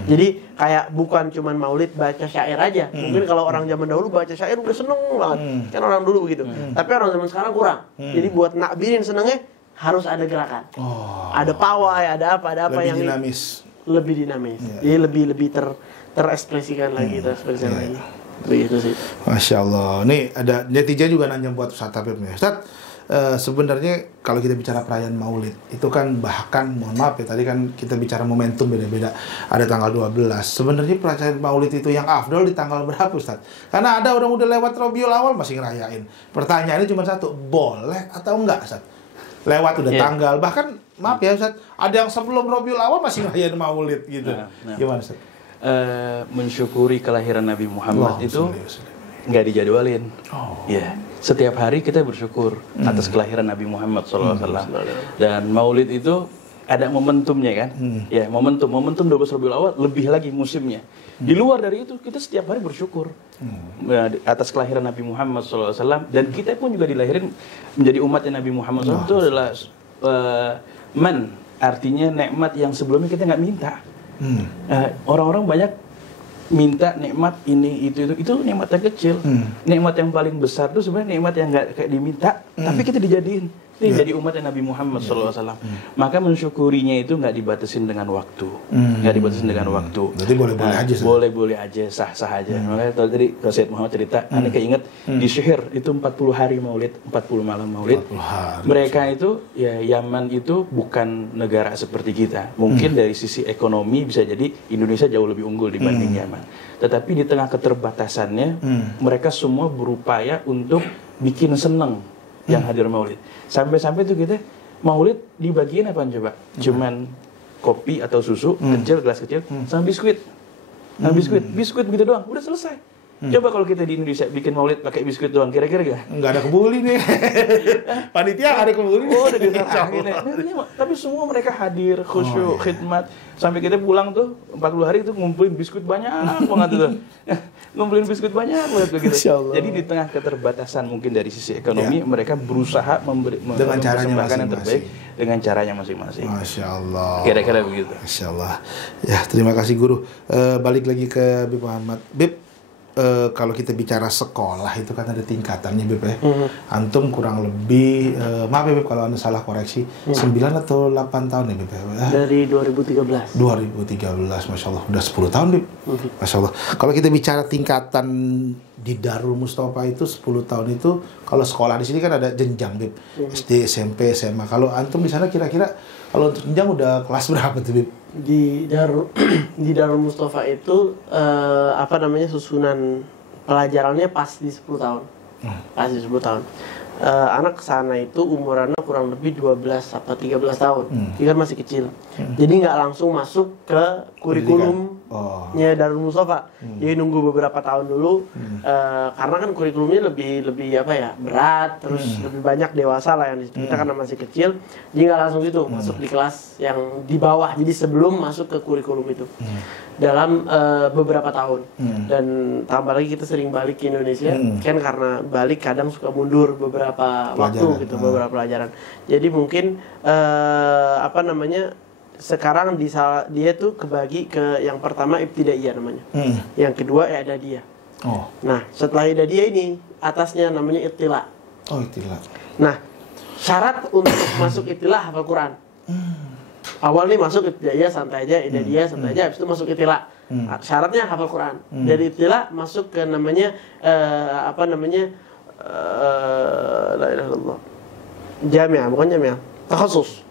Jadi kayak bukan cuman maulid baca syair aja. Mungkin kalau orang zaman dahulu baca syair udah seneng banget, kan orang dulu begitu. Tapi orang zaman sekarang kurang. Jadi buat nakbirin senengnya harus ada gerakan, ada pawai, ada apa lebih yang dinamis. Lebih dinamis. Jadi lebih terekspresikan lagi, lagi. Begitu sih. Masya Allah. Nih ada netizen juga nanya buat Ustaz Habib nih. Ustaz, sebenarnya kalau kita bicara perayaan Maulid itu kan bahkan mohon maaf ya tadi kan kita bicara momentum beda-beda, ada tanggal 12. Sebenarnya perayaan Maulid itu yang afdol di tanggal berapa, Ustaz? Karena ada orang udah lewat Rabiul Awal masih ngerayain. Pertanyaannya cuma satu, boleh atau enggak, Ustaz? Lewat udah tanggal, bahkan maaf ya Ustaz, ada yang sebelum Rabiul Awal masih ngerayain Maulid gitu. Gimana, Ustaz? Mensyukuri kelahiran Nabi Muhammad itu nggak dijadwalin. Ya, setiap hari kita bersyukur atas kelahiran Nabi Muhammad SAW. Dan Maulid itu ada momentumnya kan? Ya, momentum 12 Rabiul Awal lebih lagi musimnya. Di luar dari itu kita setiap hari bersyukur atas kelahiran Nabi Muhammad SAW. Dan kita pun juga dilahirin menjadi umatnya Nabi Muhammad SAW. Itu adalah artinya nikmat yang sebelumnya kita nggak minta. Orang-orang banyak minta nikmat ini itu nikmat yang kecil. Nikmat yang paling besar itu sebenarnya nikmat yang nggak kayak diminta, tapi kita dijadiin. Ini jadi umatnya Nabi Muhammad SAW. Maka mensyukurinya itu nggak dibatasin dengan waktu, nggak dibatasin dengan waktu. Jadi boleh-boleh aja. Boleh-boleh aja, sah-sah aja. Makanya tadi Sayyid Muhammad cerita, aneh keinget di Syihir itu 40 hari Maulid, 40 malam Maulid. Mereka itu ya Yaman itu bukan negara seperti kita. Mungkin dari sisi ekonomi bisa jadi Indonesia jauh lebih unggul dibanding Yaman. Tetapi di tengah keterbatasannya, mereka semua berupaya untuk bikin seneng yang hadir Maulid. Sampai-sampai tuh kita Maulid dibagiin apa coba? Cuman kopi atau susu kecil, gelas kecil, sama biskuit. Biskuit begitu doang, udah selesai. Coba kalau kita di Indonesia bikin Maulid pakai biskuit doang, kira-kira gak? Nggak ada kebuli nih. Panitia nggak ada kebuli. Udah diserahin. Tapi semua mereka hadir, khusyuk, khidmat. Sampai kita pulang tuh 40 hari itu ngumpulin biskuit banyak banget tuh. Ngumpulin biskuit banyak banget begitu. Jadi di tengah keterbatasan mungkin dari sisi ekonomi, mereka berusaha dengan caranya yang terbaik dengan caranya masing-masing. Masya Allah. Kira-kira begitu. Masya Allah. Ya, terima kasih guru. Balik lagi ke Bib Muhammad. Bib, kalau kita bicara sekolah itu kan ada tingkatannya, Bib ya. Antum kurang lebih, maaf ya Bib kalau Anda salah koreksi, 9 atau 8 tahun ya Bib ya? Dari 2013. 2013, Masya Allah. Udah 10 tahun Bib. Masya Allah. Kalau kita bicara tingkatan di Darul Mustafa itu 10 tahun itu, kalau sekolah di sini kan ada jenjang Bib. SD, SMP, SMA. Kalau Antum di sana kira-kira kalau untuk jenjang udah kelas berapa tuh Bib? Di Darul Mustafa itu susunan pelajarannya pas di 10 tahun. Pas di 10 tahun. Anak kesana itu umurannya kurang lebih 12 atau 13 tahun. Dia kan masih kecil. Jadi nggak langsung masuk ke kurikulum Ya Darul Mustafa. Jadi nunggu beberapa tahun dulu karena kan kurikulumnya lebih apa ya, berat, terus lebih banyak dewasa lah yang di situ. Kita karena masih kecil, jadi nggak langsung situ masuk di kelas yang di bawah. Jadi sebelum masuk ke kurikulum itu dalam beberapa tahun. Dan tambah lagi kita sering balik ke Indonesia, kan karena balik kadang suka mundur beberapa waktu gitu, beberapa pelajaran. Jadi mungkin apa namanya, sekarang dia tuh kebagi ke yang pertama ibtidaiyah namanya, yang kedua i'dadiyah. Nah setelah i'dadiyah ini atasnya namanya ibtila. Ibtila. Nah syarat untuk masuk ibtila hafal Quran. Awal nih masuk ibtidaiyah santai aja, i'dadiyah santai aja, habis itu masuk ibtila. Syaratnya hafal Quran. Dari ibtila masuk ke namanya apa namanya, la ilaha illallah, jami'ah, bukan jami'ah, takhasus.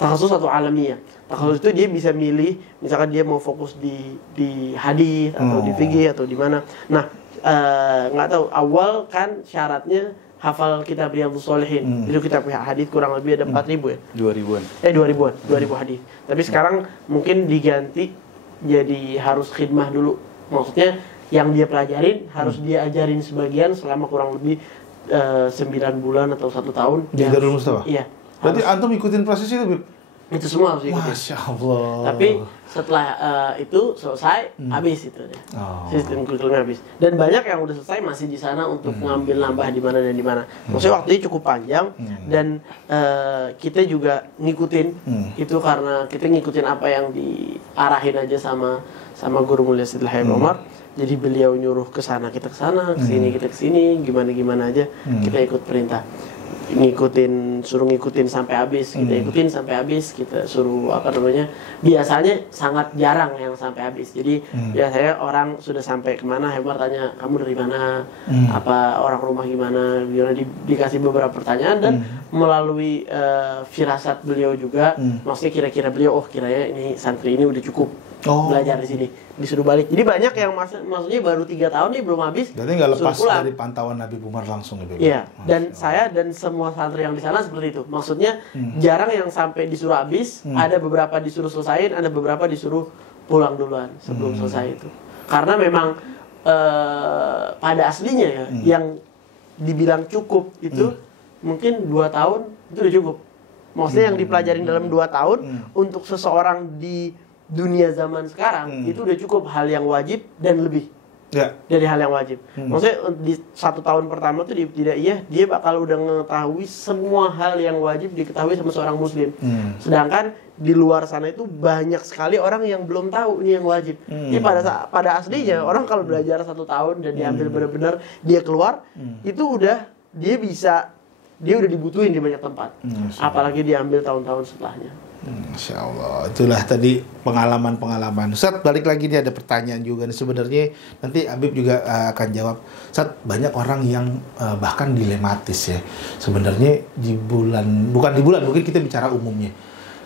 Takhasus atau alamiah. Takhasus itu dia bisa milih, misalkan dia mau fokus di hadis atau di fikih atau di mana. Nah, nggak tahu, awal kan syaratnya hafal kitab Riyadhus Shalihin. Itu kitab hadis kurang lebih ada 4.000 ya? 2000-an. 2000 hadis. Tapi sekarang mungkin diganti jadi harus khidmah dulu. Maksudnya yang dia pelajarin harus dia ajarin sebagian selama kurang lebih 9 bulan atau 1 tahun. Di Darul Mustafa? Iya. Berarti antum ikutin proses itu, Bib? Itu semua harus ikutin. Masya Allah. Tapi setelah itu selesai, habis itu deh. Sistem kurikulumnya habis. Dan banyak yang udah selesai masih di sana untuk ngambil nambah di mana dan di mana. Maksudnya waktunya cukup panjang dan kita juga ngikutin itu karena kita ngikutin apa yang diarahin aja sama Guru Mulia Sidil Habib Omar. Jadi beliau nyuruh ke sana, kita ke sana, ke sini kita ke sini, gimana aja kita ikut perintah. Suruh ngikutin sampai habis, kita ikutin sampai habis, kita suruh apa namanya, biasanya sangat jarang yang sampai habis. Jadi biasanya orang sudah sampai kemana, Hebbar tanya kamu dari mana, apa orang rumah gimana, dikasih beberapa pertanyaan dan melalui firasat beliau juga, maksudnya kira-kira beliau, kiranya ini santri ini udah cukup belajar di sini, disuruh balik. Jadi banyak yang maksudnya baru 3 tahun nih belum habis. Berarti nggak lepas dari pantauan Nabi Umar langsung ya? Iya. Dan saya dan semua santri yang di sana seperti itu. Maksudnya jarang yang sampai disuruh habis. Ada beberapa disuruh selesain, ada beberapa disuruh pulang duluan sebelum selesai itu. Karena memang pada aslinya ya, yang dibilang cukup itu mungkin 2 tahun itu udah cukup. Maksudnya yang dipelajarin dalam 2 tahun untuk seseorang di dunia zaman sekarang itu udah cukup hal yang wajib dan lebih dari hal yang wajib. Maksudnya di 1 tahun pertama tuh dia bakal udah mengetahui semua hal yang wajib diketahui sama seorang muslim. Sedangkan di luar sana itu banyak sekali orang yang belum tahu ini yang wajib. Jadi pada aslinya orang kalau belajar 1 tahun dan diambil benar-benar dia keluar, itu udah dia udah dibutuhin di banyak tempat. Apalagi diambil tahun-tahun setelahnya. Masya Allah, itulah tadi pengalaman-pengalaman. Ustaz, balik lagi nih, ada pertanyaan juga nih. Sebenarnya nanti Habib juga akan jawab. Ustaz, banyak orang yang bahkan dilematis ya. Sebenarnya mungkin kita bicara umumnya.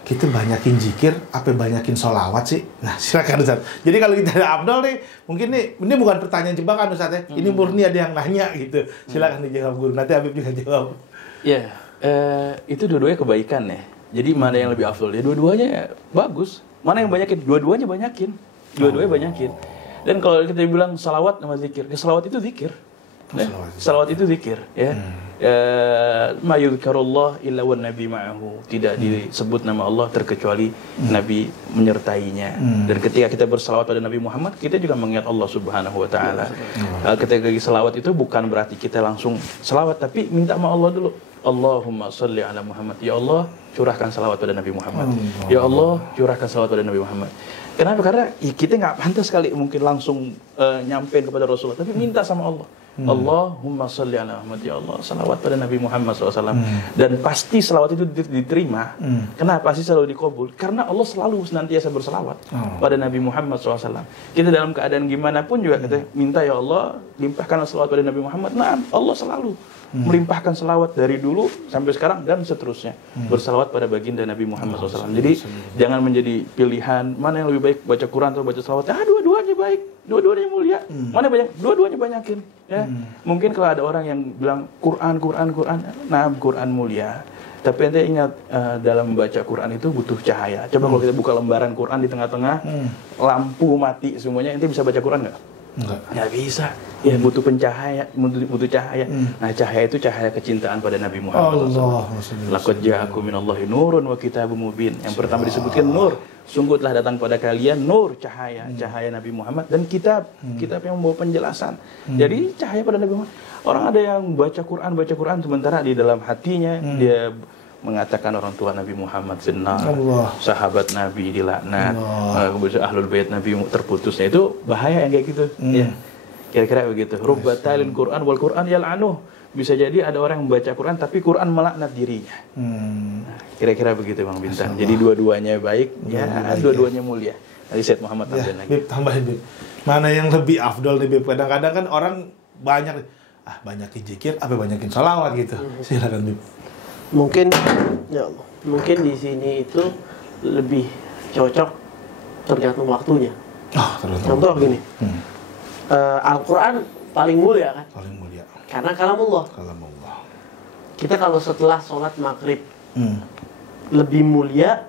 Kita banyakin zikir, apa banyakin sholawat sih? Nah, silakan Ustaz. Jadi kalau kita ada Abdul nih, mungkin ini bukan pertanyaan jebakan Ustaz ya. Ini murni ada yang nanya gitu. Silakan dijawab Guru. Nanti Habib juga jawab. Ya, itu dua-duanya kebaikan ya. Jadi mana yang lebih afdol? Ya dua-duanya ya bagus. Mana yang banyakin? Dua-duanya banyakin. Dua-duanya banyakin. Dan kalau kita bilang salawat sama zikir, salawat itu zikir. Salawat itu zikir. Ya. Ma yudhkarullah illa wan nabi ma'ahu. Tidak disebut nama Allah terkecuali Nabi menyertainya. Dan ketika kita bersalawat pada Nabi Muhammad, kita juga mengingat Allah Subhanahu wa taala. Ketika salawat itu bukan berarti kita langsung salawat, tapi minta sama Allah dulu. Allahumma salli ala Muhammad. Ya Allah, curahkan salawat pada Nabi Muhammad. Ya Allah, curahkan salawat pada Nabi Muhammad. Kenapa? Karena kita nggak pantas sekali mungkin langsung nyampein kepada Rasulullah, tapi minta sama Allah. Allahumma salli ala Muhammad. Ya Allah, salawat pada Nabi Muhammad SAW. Dan pasti salawat itu diterima. Kenapa? Pasti selalu dikabul. Karena Allah selalu senantiasa bersalawat pada Nabi Muhammad SAW. Kita dalam keadaan gimana pun juga kita minta, ya Allah, limpahkan salawat pada Nabi Muhammad. Nah, Allah selalu melimpahkan selawat dari dulu sampai sekarang dan seterusnya. Bersalawat pada baginda Nabi Muhammad SAW. Jadi jangan menjadi pilihan mana yang lebih baik, baca Quran atau baca selawat. Dua-duanya baik, dua-duanya mulia. Mana banyak? Dua-duanya banyakin. Ya. Mungkin kalau ada orang yang bilang Quran, nah Quran mulia. Tapi ente ingat dalam membaca Quran itu butuh cahaya. Coba kalau kita buka lembaran Quran di tengah-tengah, lampu mati semuanya, ente bisa baca Quran nggak? Nggak bisa. Ya butuh pencahaya, butuh cahaya. Nah cahaya itu cahaya kecintaan pada Nabi Muhammad. Laqad ja'akum minallahi nurun wa kitabun mubin. Yang pertama disebutkan nur. Sungguh telah datang pada kalian nur, cahaya Nabi Muhammad, dan kitab yang membawa penjelasan. Jadi cahaya pada Nabi Muhammad. Orang ada yang baca Quran sementara di dalam hatinya dia mengatakan orang tua Nabi Muhammad benar, sahabat Nabi dilaknat, ahlul bait Nabi terputusnya, itu bahaya yang kayak gitu. Ya. Kira-kira begitu. Rubbatalil Quran wal Quran yal'anuh. Bisa jadi ada orang yang membaca Quran tapi Quran melaknat dirinya. Nah, kira-kira begitu Bang Bintang. Jadi dua-duanya baik, dua-duanya mulia. Tadi Syed Muhammad tambahin lagi. Bib, tambahin Bib. Mana yang lebih afdol nih Bib? Kadang-kadang kan orang banyakin zikir, banyakin sholawat gitu. Silakan Bib. Mungkin ya Allah, mungkin di sini itu lebih cocok tergantung waktunya. Contoh gini. Al-Quran paling mulia kan? Paling mulia. Karena kalamullah. Kita kalau setelah sholat maghrib lebih mulia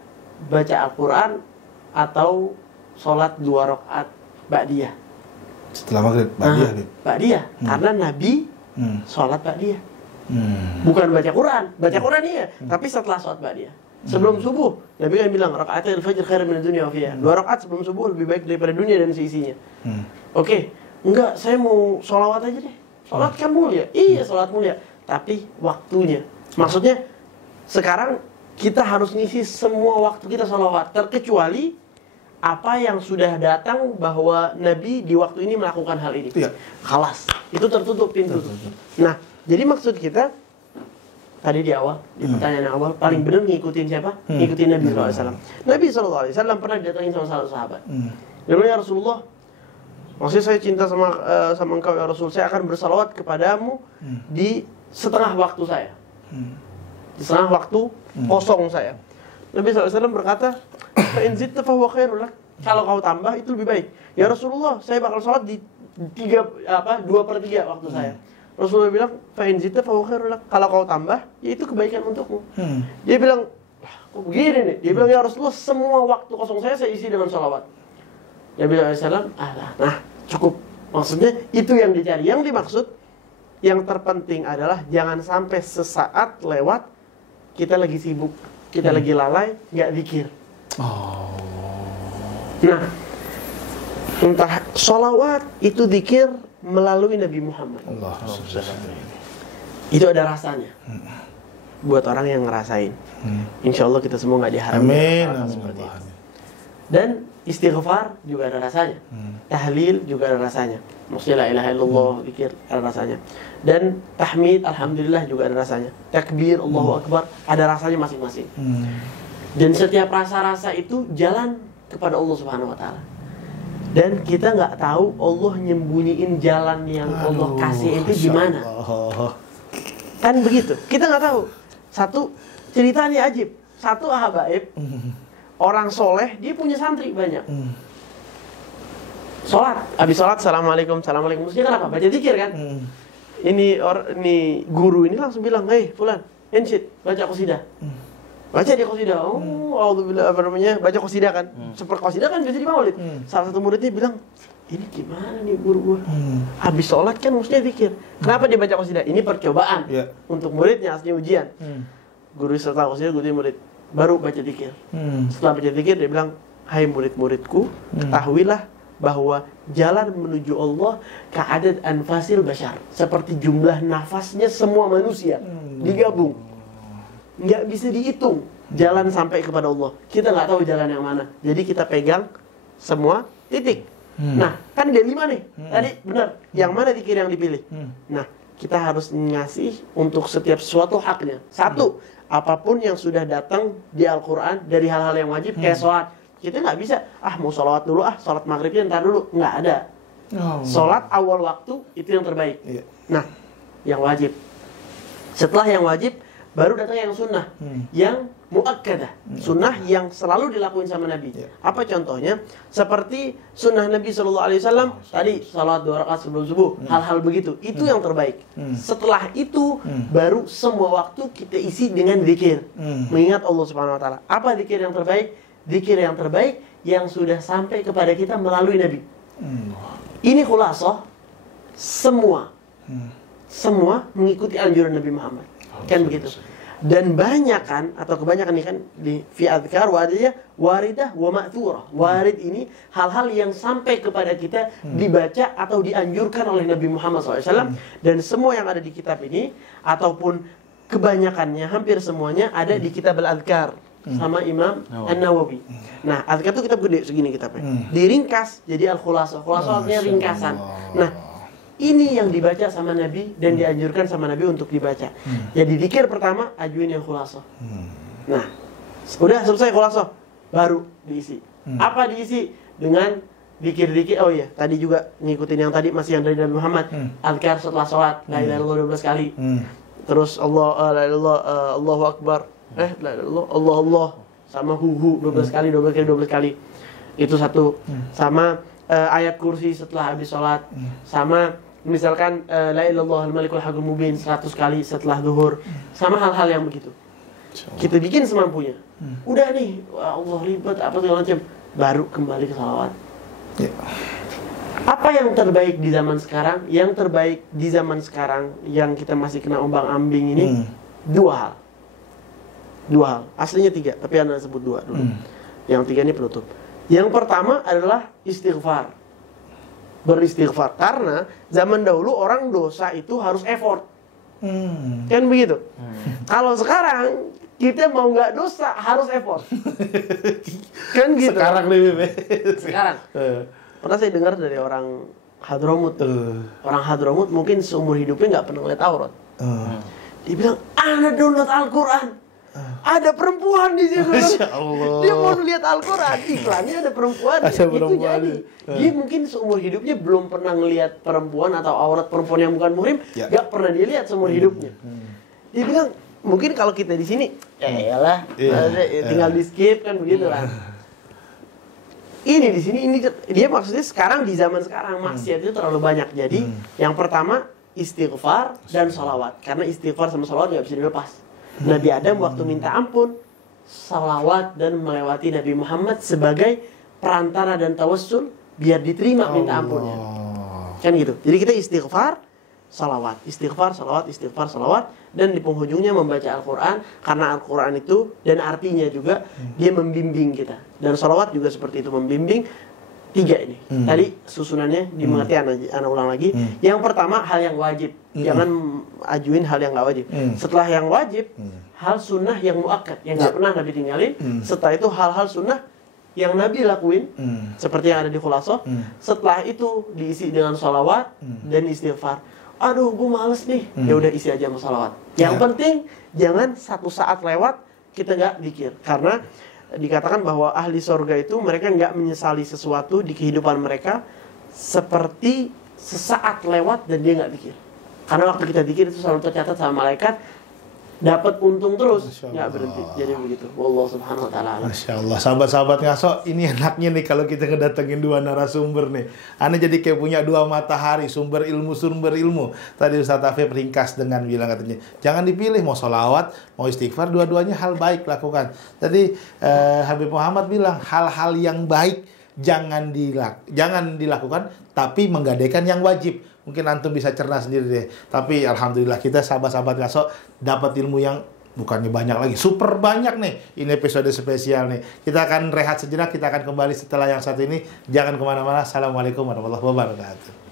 baca Al-Quran atau sholat 2 rakaat ba'diyah? Setelah maghrib, ba'diyah. Ba'diyah. Karena Nabi sholat ba'diyah. Bukan baca Quran. Baca Quran iya, tapi setelah sholat ba'diyah. Sebelum subuh, Nabi kan bilang rakaatil fajr khairun minad dunya wa fiha. 2 rakaat sebelum subuh lebih baik daripada dunia dan seisinya. Oke, enggak, saya mau sholawat aja deh. Sholat kan mulia. Iya, sholat mulia. Tapi waktunya. Maksudnya, sekarang kita harus ngisi semua waktu kita sholawat. Terkecuali apa yang sudah datang bahwa Nabi di waktu ini melakukan hal ini. Iya. Khalas. Itu tertutup pintu. Nah, jadi maksud kita, tadi di awal, di pertanyaan awal, paling benar ngikutin siapa? Ngikutin Nabi SAW. Nabi SAW pernah didatangin sama salah sahabat. Dia bilang, ya Rasulullah, maksudnya saya cinta sama engkau ya Rasul, saya akan bersalawat kepadamu di setengah waktu saya, di setengah waktu kosong saya. Nabi SAW berkata, fa in zitta fa huwa khairul lak. Kalau kau tambah itu lebih baik. Ya Rasulullah, saya bakal salat di 2/3 waktu saya. Rasulullah bilang, fa in zitta fa huwa khairul lak. Kalau kau tambah, ya itu kebaikan untukmu. Dia bilang, kok begini nih? Dia bilang, ya Rasulullah, semua waktu kosong saya isi dengan salawat. Nabi SAW, nah cukup. Maksudnya itu yang dicari. Yang dimaksud, yang terpenting adalah jangan sampai sesaat lewat kita lagi sibuk, kita lagi lalai, nggak zikir. Nah, entah sholawat itu zikir melalui Nabi Muhammad. Itu ada rasanya. Buat orang yang ngerasain. Insya Allah kita semua nggak diharamkan seperti itu. Dan istighfar juga ada rasanya. Tahlil juga ada rasanya. Maksudnya la ilaha illallah, zikir ada rasanya. Dan tahmid, alhamdulillah juga ada rasanya. Takbir, Allahu Akbar, ada rasanya masing-masing. Dan setiap rasa-rasa itu jalan kepada Allah Subhanahu wa Ta'ala. Dan kita nggak tahu Allah nyembunyiin jalan yang Allah kasih itu gimana. Kan begitu. Kita nggak tahu. Satu ceritanya ajib. Satu habaib. Orang soleh, dia punya santri banyak. Sholat, habis sholat, assalamualaikum. Maksudnya kan apa? Baca zikir kan? Ini guru ini langsung bilang, hei fulan, ensyid, baca qasidah. Baca dia qasidah. Alhamdulillah, baca qasidah kan? Seperti qasidah kan biasa di maulid. Salah satu muridnya bilang, ini gimana nih guru gua? Habis sholat kan mestinya zikir. Kenapa dia baca qasidah? Ini percobaan untuk muridnya, aslinya ujian. Guru setelah qasidah, guru murid baru baca zikir. Setelah baca zikir dia bilang, hai murid-muridku, ketahuilah bahwa jalan menuju Allah ka'adad anfasil bashar, seperti jumlah nafasnya semua manusia digabung. Nggak bisa dihitung jalan sampai kepada Allah. Kita nggak tahu jalan yang mana. Jadi kita pegang semua titik. Nah, kan ada 5 nih. Tadi benar. Yang mana zikir yang dipilih? Nah, kita harus ngasih untuk setiap sesuatu haknya. Satu, apapun yang sudah datang di Al-Quran dari hal-hal yang wajib kayak sholat. Kita nggak bisa, mau sholawat dulu, sholat maghribnya ntar dulu. Nggak ada. Sholat awal waktu itu yang terbaik. Nah, yang wajib. Setelah yang wajib, baru datang yang sunnah, yang muakkadah, sunnah yang selalu dilakuin sama Nabi. Apa contohnya? Seperti sunnah Nabi SAW tadi, salat 2 rakaat sebelum subuh, hal-hal begitu. Itu yang terbaik. Setelah itu baru semua waktu kita isi dengan zikir, mengingat Allah Subhanahu Wa Taala. Apa zikir yang terbaik? Zikir yang terbaik yang sudah sampai kepada kita melalui Nabi. Ini khulasah semua mengikuti anjuran Nabi Muhammad. Kan begitu. Dan banyak kan, atau kebanyakan ini kan di fi adzkar waridah wa ma'thurah. Warid ini hal-hal yang sampai kepada kita dibaca atau dianjurkan oleh Nabi Muhammad SAW. Dan semua yang ada di kitab ini, ataupun kebanyakannya, hampir semuanya ada di kitab Al-Adzkar sama Imam An-Nawawi. Nah, Adzkar itu kitab gede segini kitabnya. Diringkas jadi Al-Khulasah. Khulasah artinya ringkasan. Nah, ini yang dibaca sama Nabi dan dianjurkan sama Nabi untuk dibaca. Jadi zikir pertama ajuin yang khulasah. Nah, udah selesai khulasah, baru diisi. Apa diisi? Dengan zikir-zikir. Oh iya, tadi juga ngikutin yang tadi masih yang dari Nabi Muhammad. Azkar setelah sholat, la ilaha illallah 12 kali. Terus Allahu Akbar. La ilaha illallah, Allah sama hu 12 kali. Itu satu. Sama ayat kursi setelah habis sholat. Sama misalkan la ilaha malikul haqqul mubin 100 kali setelah zuhur. Sama hal-hal yang begitu. Kita bikin semampunya. Udah nih, Allah ribet apa segala macam, baru kembali ke salawat. Apa yang terbaik di zaman sekarang? Yang terbaik di zaman sekarang yang kita masih kena ombang-ambing ini dua hal. Aslinya 3, tapi Anda sebut 2 dulu. Yang 3 ini penutup. Yang pertama adalah istighfar. Beristighfar. Karena zaman dahulu orang dosa itu harus effort. Kan begitu? Kalau sekarang kita mau nggak dosa harus effort. Kan gitu. Sekarang lebih. Sekarang. Pernah saya dengar dari orang Hadramut. Orang Hadramut mungkin seumur hidupnya nggak pernah lihat aurat. Dia bilang, "Ana download Al-Quran. Ada perempuan di situ." Masya Allah. Dia mau lihat Al-Quran, iklannya ada perempuan. Itu jadi. Dia mungkin seumur hidupnya belum pernah ngelihat perempuan atau aurat perempuan yang bukan muhrim, gak pernah dia lihat seumur hidupnya. Dia bilang, mungkin kalau kita di sini, yalah, tinggal di skip kan begitu lah. Ini di sini, ini dia maksudnya sekarang di zaman sekarang maksiat itu terlalu banyak. Jadi yang pertama istighfar dan salawat, karena istighfar sama salawat nggak bisa dilepas. Nabi Adam waktu minta ampun, salawat dan melewati Nabi Muhammad sebagai perantara dan tawassul biar diterima minta ampunnya. Kan gitu. Jadi kita istighfar, salawat, istighfar, salawat, dan di penghujungnya membaca Al-Quran, karena Al-Quran itu dan artinya juga dia membimbing kita. Dan salawat juga seperti itu, membimbing. 3 ini. Tadi susunannya dimengerti, anak ulang lagi. Yang pertama hal yang wajib. Jangan ajuin hal yang nggak wajib. Setelah yang wajib, hal sunnah yang muakkad yang nggak pernah Nabi tinggalin. Setelah itu hal-hal sunnah yang Nabi lakuin, seperti yang ada di Khulasah. Setelah itu diisi dengan sholawat dan istighfar. Aduh, gue males nih. Ya udah isi aja sama sholawat. Yang penting jangan satu saat lewat kita nggak zikir, karena dikatakan bahwa ahli sorga itu mereka nggak menyesali sesuatu di kehidupan mereka seperti sesaat lewat dan dia nggak zikir. Karena waktu kita zikir itu selalu tercatat sama malaikat, dapat untung terus, nggak berhenti. Jadi begitu. Wallahu subhanahu wa ta'ala. Masya Allah. Sahabat-sahabat ngaso, ini enaknya nih kalau kita ngedatengin 2 narasumber nih. Anda jadi kayak punya 2 matahari, sumber ilmu. Tadi Ustaz Afif ringkas dengan bilang katanya, jangan dipilih mau sholawat, mau istighfar, dua-duanya hal baik lakukan. Tadi Habib Muhammad bilang hal-hal yang baik jangan dilakukan, tapi menggadaikan yang wajib. Mungkin antum bisa cerna sendiri deh. Tapi alhamdulillah kita sahabat-sahabat ngaso dapat ilmu yang bukannya banyak lagi, super banyak nih. Ini episode spesial nih. Kita akan rehat sejenak, kita akan kembali setelah yang satu ini. Jangan kemana-mana. Assalamualaikum warahmatullahi wabarakatuh.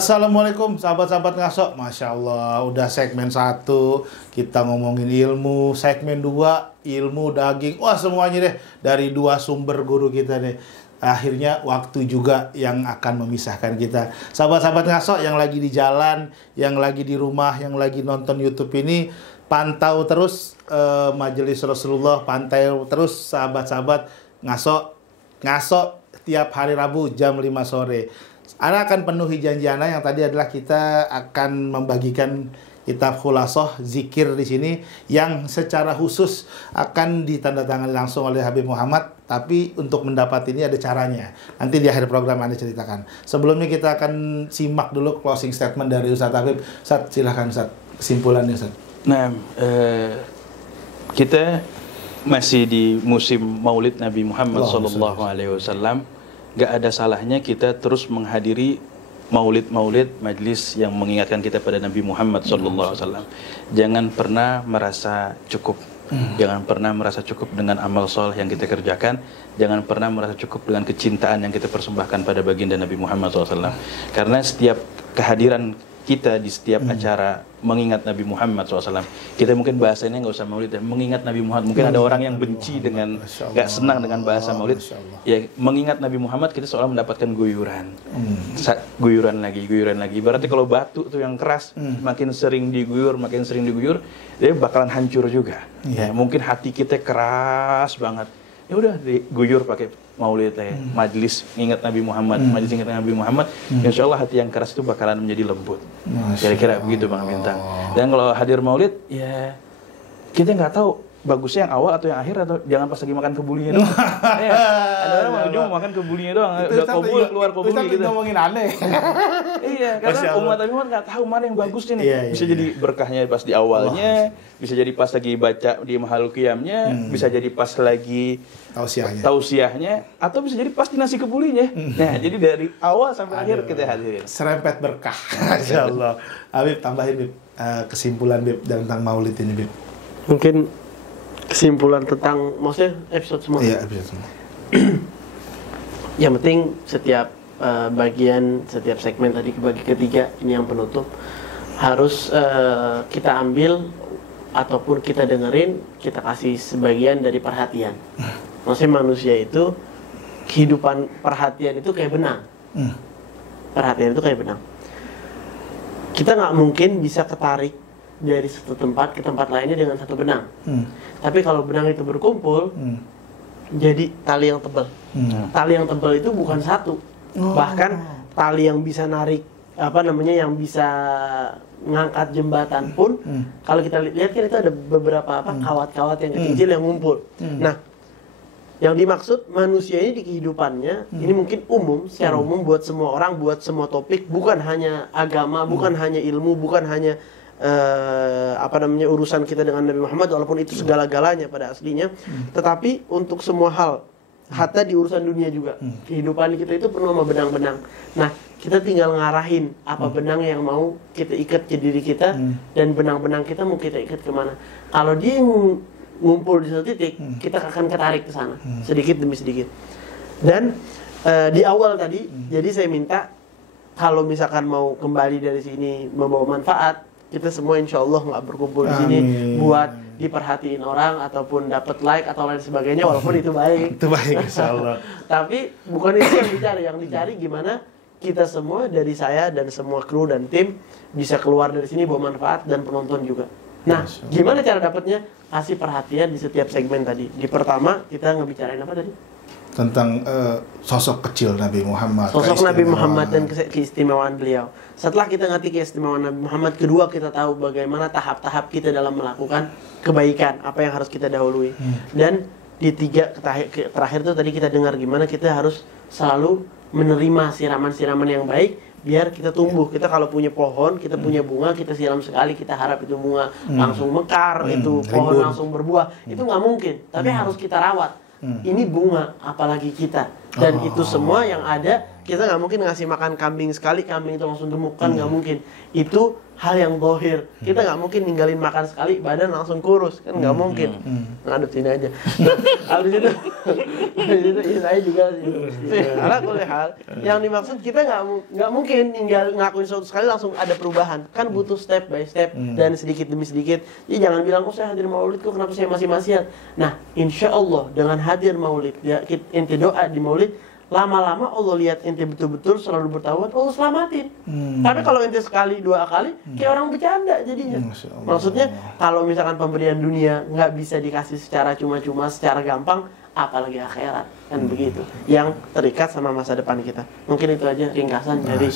Assalamualaikum sahabat-sahabat ngaso. Masya Allah, udah segmen 1 kita ngomongin ilmu, segmen 2 ilmu daging. Wah semuanya deh dari 2 sumber guru kita deh. Akhirnya waktu juga yang akan memisahkan kita. Sahabat-sahabat ngaso yang lagi di jalan, yang lagi di rumah, yang lagi nonton YouTube ini, pantau terus Majelis Rasulullah, pantau terus sahabat-sahabat ngaso tiap hari Rabu jam 5 sore. Ana akan penuhi janji Ana yang tadi adalah kita akan membagikan kitab khulasoh zikir di sini yang secara khusus akan ditandatangani langsung oleh Habib Muhammad, tapi untuk mendapat ini ada caranya. Nanti di akhir program Anda ceritakan. Sebelumnya kita akan simak dulu closing statement dari Ustadz Habib. Ustadz silahkan Ustadz, kesimpulannya Ustadz. Nah, kita masih di musim Maulid Nabi Muhammad SAW. Gak ada salahnya kita terus menghadiri maulid-maulid, majlis yang mengingatkan kita pada Nabi Muhammad SAW. Jangan pernah merasa cukup. Jangan pernah merasa cukup dengan amal soleh yang kita kerjakan. Jangan pernah merasa cukup dengan kecintaan yang kita persembahkan pada baginda Nabi Muhammad SAW. Karena setiap kehadiran kita di setiap acara mengingat Nabi Muhammad SAW, kita mungkin bahasanya nggak usah maulid ya, mengingat Nabi Muhammad. Mungkin ada orang yang benci dengan, nggak senang dengan bahasa maulid. Ya, mengingat Nabi Muhammad kita seolah mendapatkan guyuran, guyuran lagi. Berarti kalau batu tuh yang keras, makin sering diguyur, dia bakalan hancur juga. Ya, mungkin hati kita keras banget. Ya udah diguyur pakai maulid ya, majlis ingat Nabi Muhammad, majlis ingat Nabi Muhammad. Insya Allah hati yang keras itu bakalan menjadi lembut. Kira-kira begitu Bang Bintang. Dan kalau hadir maulid, ya kita nggak tahu bagusnya yang awal atau yang akhir, atau jangan pas lagi makan kebulinya doang. Ya, ada orang mau ujung makan kebulinya doang, udah kobul keluar kobuli gitu. Ngomongin aneh. Iya, karena umat Nabi Muhammad nggak tahu mana yang bagusnya nih. Bisa jadi berkahnya pas di awalnya, bisa jadi pas lagi baca di mahal qiyamnya, bisa jadi pas lagi tausiahnya, atau bisa jadi pas di nasi kebulinya. Nah, jadi dari awal sampai akhir kita hadirin. Serempet berkah. Masya Allah. Habib tambahin Bib, kesimpulan Bib tentang maulid ini Bib. Mungkin kesimpulan tentang, maksudnya episode semua. Iya, episode semua. Yang penting setiap bagian, setiap segmen tadi bagi ketiga ini yang penutup harus kita ambil ataupun kita dengerin, kita kasih sebagian dari perhatian. Maksudnya manusia itu kehidupan perhatian itu kayak benang. Perhatian itu kayak benang. Kita nggak mungkin bisa ketarik dari satu tempat ke tempat lainnya dengan satu benang. Tapi kalau benang itu berkumpul, jadi tali yang tebal. Tali yang tebal itu bukan satu, bahkan tali yang bisa narik, yang bisa ngangkat jembatan pun, kalau kita lihat kan itu ada beberapa kawat-kawat yang kecil yang ngumpul. Nah, yang dimaksud manusia ini di kehidupannya, ini mungkin umum, secara umum buat semua orang, buat semua topik, bukan hanya agama, bukan hanya ilmu, bukan hanya urusan kita dengan Nabi Muhammad, walaupun itu segala-galanya pada aslinya, tetapi untuk semua hal, hatta di urusan dunia juga, kehidupan kita itu penuh sama benang-benang. Nah, kita tinggal ngarahin apa benang yang mau kita ikat ke diri kita, dan benang-benang kita mau kita ikat kemana. Kalau dia ngumpul di satu titik, kita akan ketarik ke sana, sedikit demi sedikit. Dan di awal tadi, jadi saya minta kalau misalkan mau kembali dari sini membawa manfaat, kita semua insya Allah nggak berkumpul di sini buat diperhatiin orang ataupun dapat like atau lain sebagainya, walaupun itu baik. Itu baik, insya Allah. Tapi bukan itu yang dicari. Yang dicari gimana kita semua, dari saya dan semua kru dan tim, bisa keluar dari sini bawa manfaat, dan penonton juga. Nah, gimana cara dapatnya? Kasih perhatian di setiap segmen tadi. Di pertama kita ngebicarain apa tadi? Tentang sosok kecil Nabi Muhammad. Sosok Nabi Muhammad dan keistimewaan beliau. Setelah kita ngerti keistimewaan Nabi Muhammad, kedua kita tahu bagaimana tahap-tahap kita dalam melakukan kebaikan, apa yang harus kita dahului. Dan di tiga terakhir itu tadi kita dengar gimana kita harus selalu menerima siraman-siraman yang baik, biar kita tumbuh. Kita kalau punya pohon, kita punya bunga, kita siram sekali, kita harap itu bunga langsung mekar, itu pohon langsung berbuah. Itu nggak mungkin, tapi harus kita rawat. Ini bunga, apalagi kita. Dan itu semua yang ada, kita nggak mungkin ngasih makan kambing sekali, kambing itu langsung gemuk, kan nggak mungkin. Itu hal yang zahir. Kita nggak mungkin ninggalin makan sekali badan langsung kurus, kan nggak mungkin. Ngadep sini aja. Habis itu saya juga ala kulli hal. Yang dimaksud kita nggak mungkin ngakuin suatu sekali langsung ada perubahan. Kan butuh step by step dan sedikit demi sedikit. Jadi jangan bilang saya hadir maulid kok kenapa saya masih maksiat. Nah, insya Allah dengan hadir maulid, ya, ente doa di maulid, lama-lama Allah lihat ente betul-betul selalu bertaubat, Allah selamatin. Tapi kalau ente sekali, 2 kali, kayak orang bercanda jadinya. Maksudnya, kalau misalkan pemberian dunia nggak bisa dikasih secara cuma-cuma, secara gampang, apalagi akhirat. Kan begitu. Yang terikat sama masa depan kita. Mungkin itu aja ringkasan dari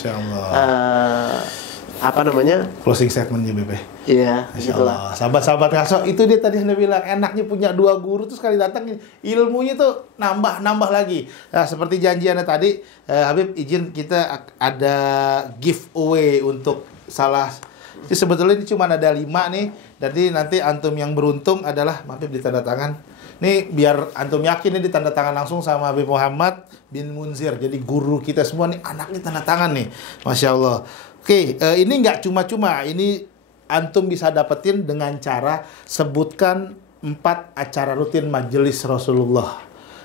closing statementnya Bebe. Iya, gitulah. Sahabat-sahabat ngaso, itu dia tadi Anda bilang, enaknya punya 2 guru tuh sekali datang ilmunya tuh nambah lagi. Nah, seperti janjiannya tadi, Habib izin kita ada giveaway untuk ini sebetulnya ini cuma ada 5 nih. Jadi nanti antum yang beruntung adalah Habib ditanda tangan. Nih biar antum yakin nih ditanda tangan langsung sama Habib Muhammad bin Munzir. Jadi guru kita semua nih anaknya tanda tangan nih. Masya Allah. Oke, ini nggak cuma-cuma, ini antum bisa dapetin dengan cara sebutkan 4 acara rutin majelis Rasulullah.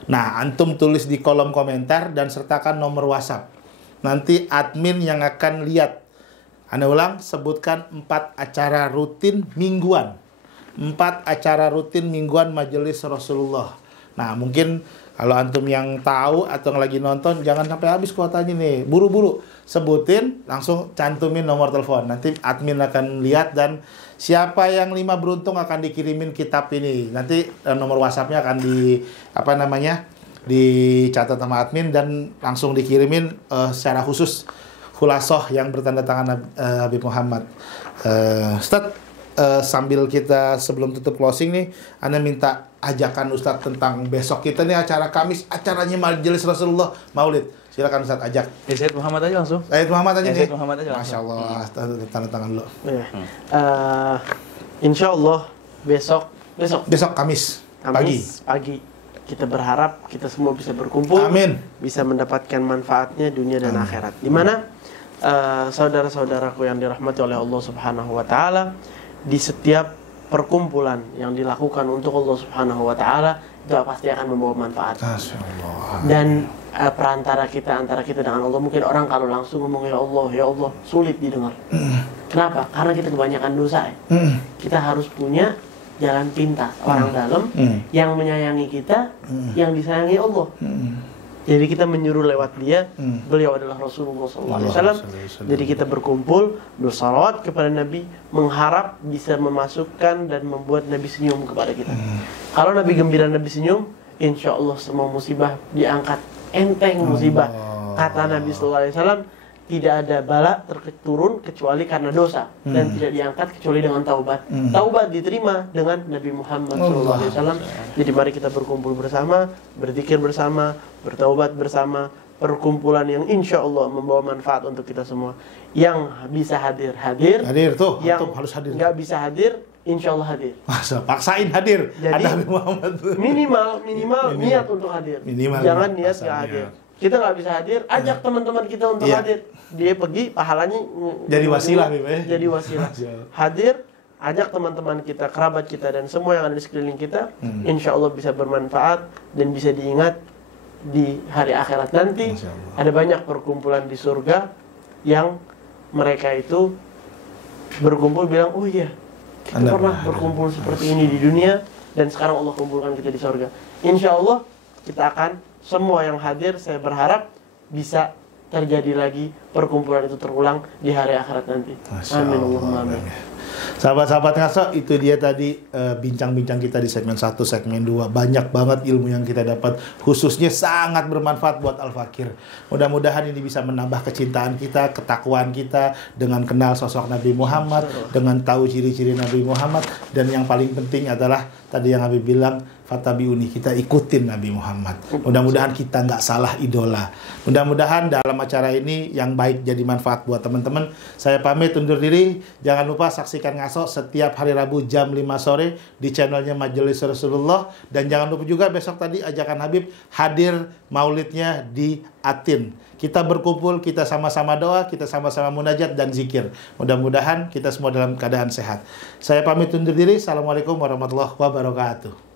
Nah, antum tulis di kolom komentar dan sertakan nomor WhatsApp. Nanti admin yang akan lihat. Anda ulang, sebutkan 4 acara rutin mingguan. 4 acara rutin mingguan majelis Rasulullah. Nah, mungkin kalau antum yang tahu atau yang lagi nonton, jangan sampai habis kuotanya nih. Buru-buru sebutin, langsung cantumin nomor telepon. Nanti admin akan lihat dan siapa yang 5 beruntung akan dikirimin kitab ini. Nanti nomor WhatsApp-nya akan dicatat sama admin dan langsung dikirimin secara khusus khulasoh yang bertanda tangan Habib Muhammad. Ustaz, sambil kita sebelum tutup closing nih, Anda minta ajakan Ustadz tentang besok kita nih acara Kamis, acaranya Majelis Rasulullah Maulid. Silakan Ustadz ajak. Sayyid Muhammad aja langsung. Sayyid Muhammad aja nih. Sayyid Muhammad aja langsung. Masya Allah, tanda tangan dulu. Insya Allah besok Kamis pagi kita berharap kita semua bisa berkumpul. Amin. Bisa mendapatkan manfaatnya dunia dan akhirat. Di mana saudara-saudaraku yang dirahmati oleh Allah Subhanahu wa taala, di setiap perkumpulan yang dilakukan untuk Allah Subhanahu wa taala itu pasti akan membawa manfaat. Dan antara kita dengan Allah, mungkin orang kalau langsung ngomong ya Allah sulit didengar. Kenapa? Karena kita kebanyakan dosa. Kita harus punya jalan pintas, orang dalam yang menyayangi kita, yang disayangi Allah. Jadi kita menyuruh lewat dia. Beliau adalah Rasulullah SAW. Jadi kita berkumpul, bersalawat kepada Nabi, mengharap bisa memasukkan dan membuat Nabi senyum kepada kita. Kalau Nabi gembira, Nabi senyum, insya Allah semua musibah diangkat. Enteng musibah. Kata Nabi SAW, tidak ada bala turun kecuali karena dosa, dan tidak diangkat kecuali dengan taubat. Taubat diterima dengan Nabi Muhammad SAW. Jadi mari kita berkumpul bersama, berzikir bersama, bertaubat bersama, perkumpulan yang insya Allah membawa manfaat untuk kita semua. Yang bisa hadir tuh, yang harus hadir. Nggak bisa hadir, insya Allah hadir. Masa paksain hadir. Jadi ada Nabi Muhammad. Minimal niat untuk hadir. Jangan niat nggak hadir. Kita nggak bisa hadir, ajak teman-teman kita untuk hadir. Dia pergi, pahalanya jadi wasilah, jadi wasilah. Hadir, ajak teman-teman kita, kerabat kita, dan semua yang ada di sekeliling kita, insya Allah bisa bermanfaat dan bisa diingat di hari akhirat nanti. Ada banyak perkumpulan di surga yang mereka itu berkumpul bilang, oh iya, kita pernah berkumpul seperti ini di dunia, dan sekarang Allah kumpulkan kita di surga. Insya Allah kita akan, semua yang hadir, saya berharap bisa terjadi lagi perkumpulan itu terulang di hari akhirat nanti. Amin Allahumma amin. Sahabat-sahabat ngaso, itu dia tadi bincang-bincang kita di segmen 1, segmen 2. Banyak banget ilmu yang kita dapat, khususnya sangat bermanfaat buat Al-Fakir. Mudah-mudahan ini bisa menambah kecintaan kita, ketakwaan kita dengan kenal sosok Nabi Muhammad, dengan tahu ciri-ciri Nabi Muhammad, dan yang paling penting adalah tadi yang Habib bilang, fatabiuni, kita ikutin Nabi Muhammad. Mudah-mudahan kita nggak salah idola. Mudah-mudahan dalam acara ini yang baik jadi manfaat buat teman-teman. Saya pamit undur diri. Jangan lupa saksikan ngaso setiap hari Rabu jam 5 sore di channelnya Majelis Rasulullah. Dan jangan lupa juga besok tadi ajakan Habib hadir maulidnya di atin. Kita berkumpul, kita sama-sama doa, kita sama-sama munajat dan zikir. Mudah-mudahan kita semua dalam keadaan sehat. Saya pamit undur diri. Assalamualaikum warahmatullahi wabarakatuh.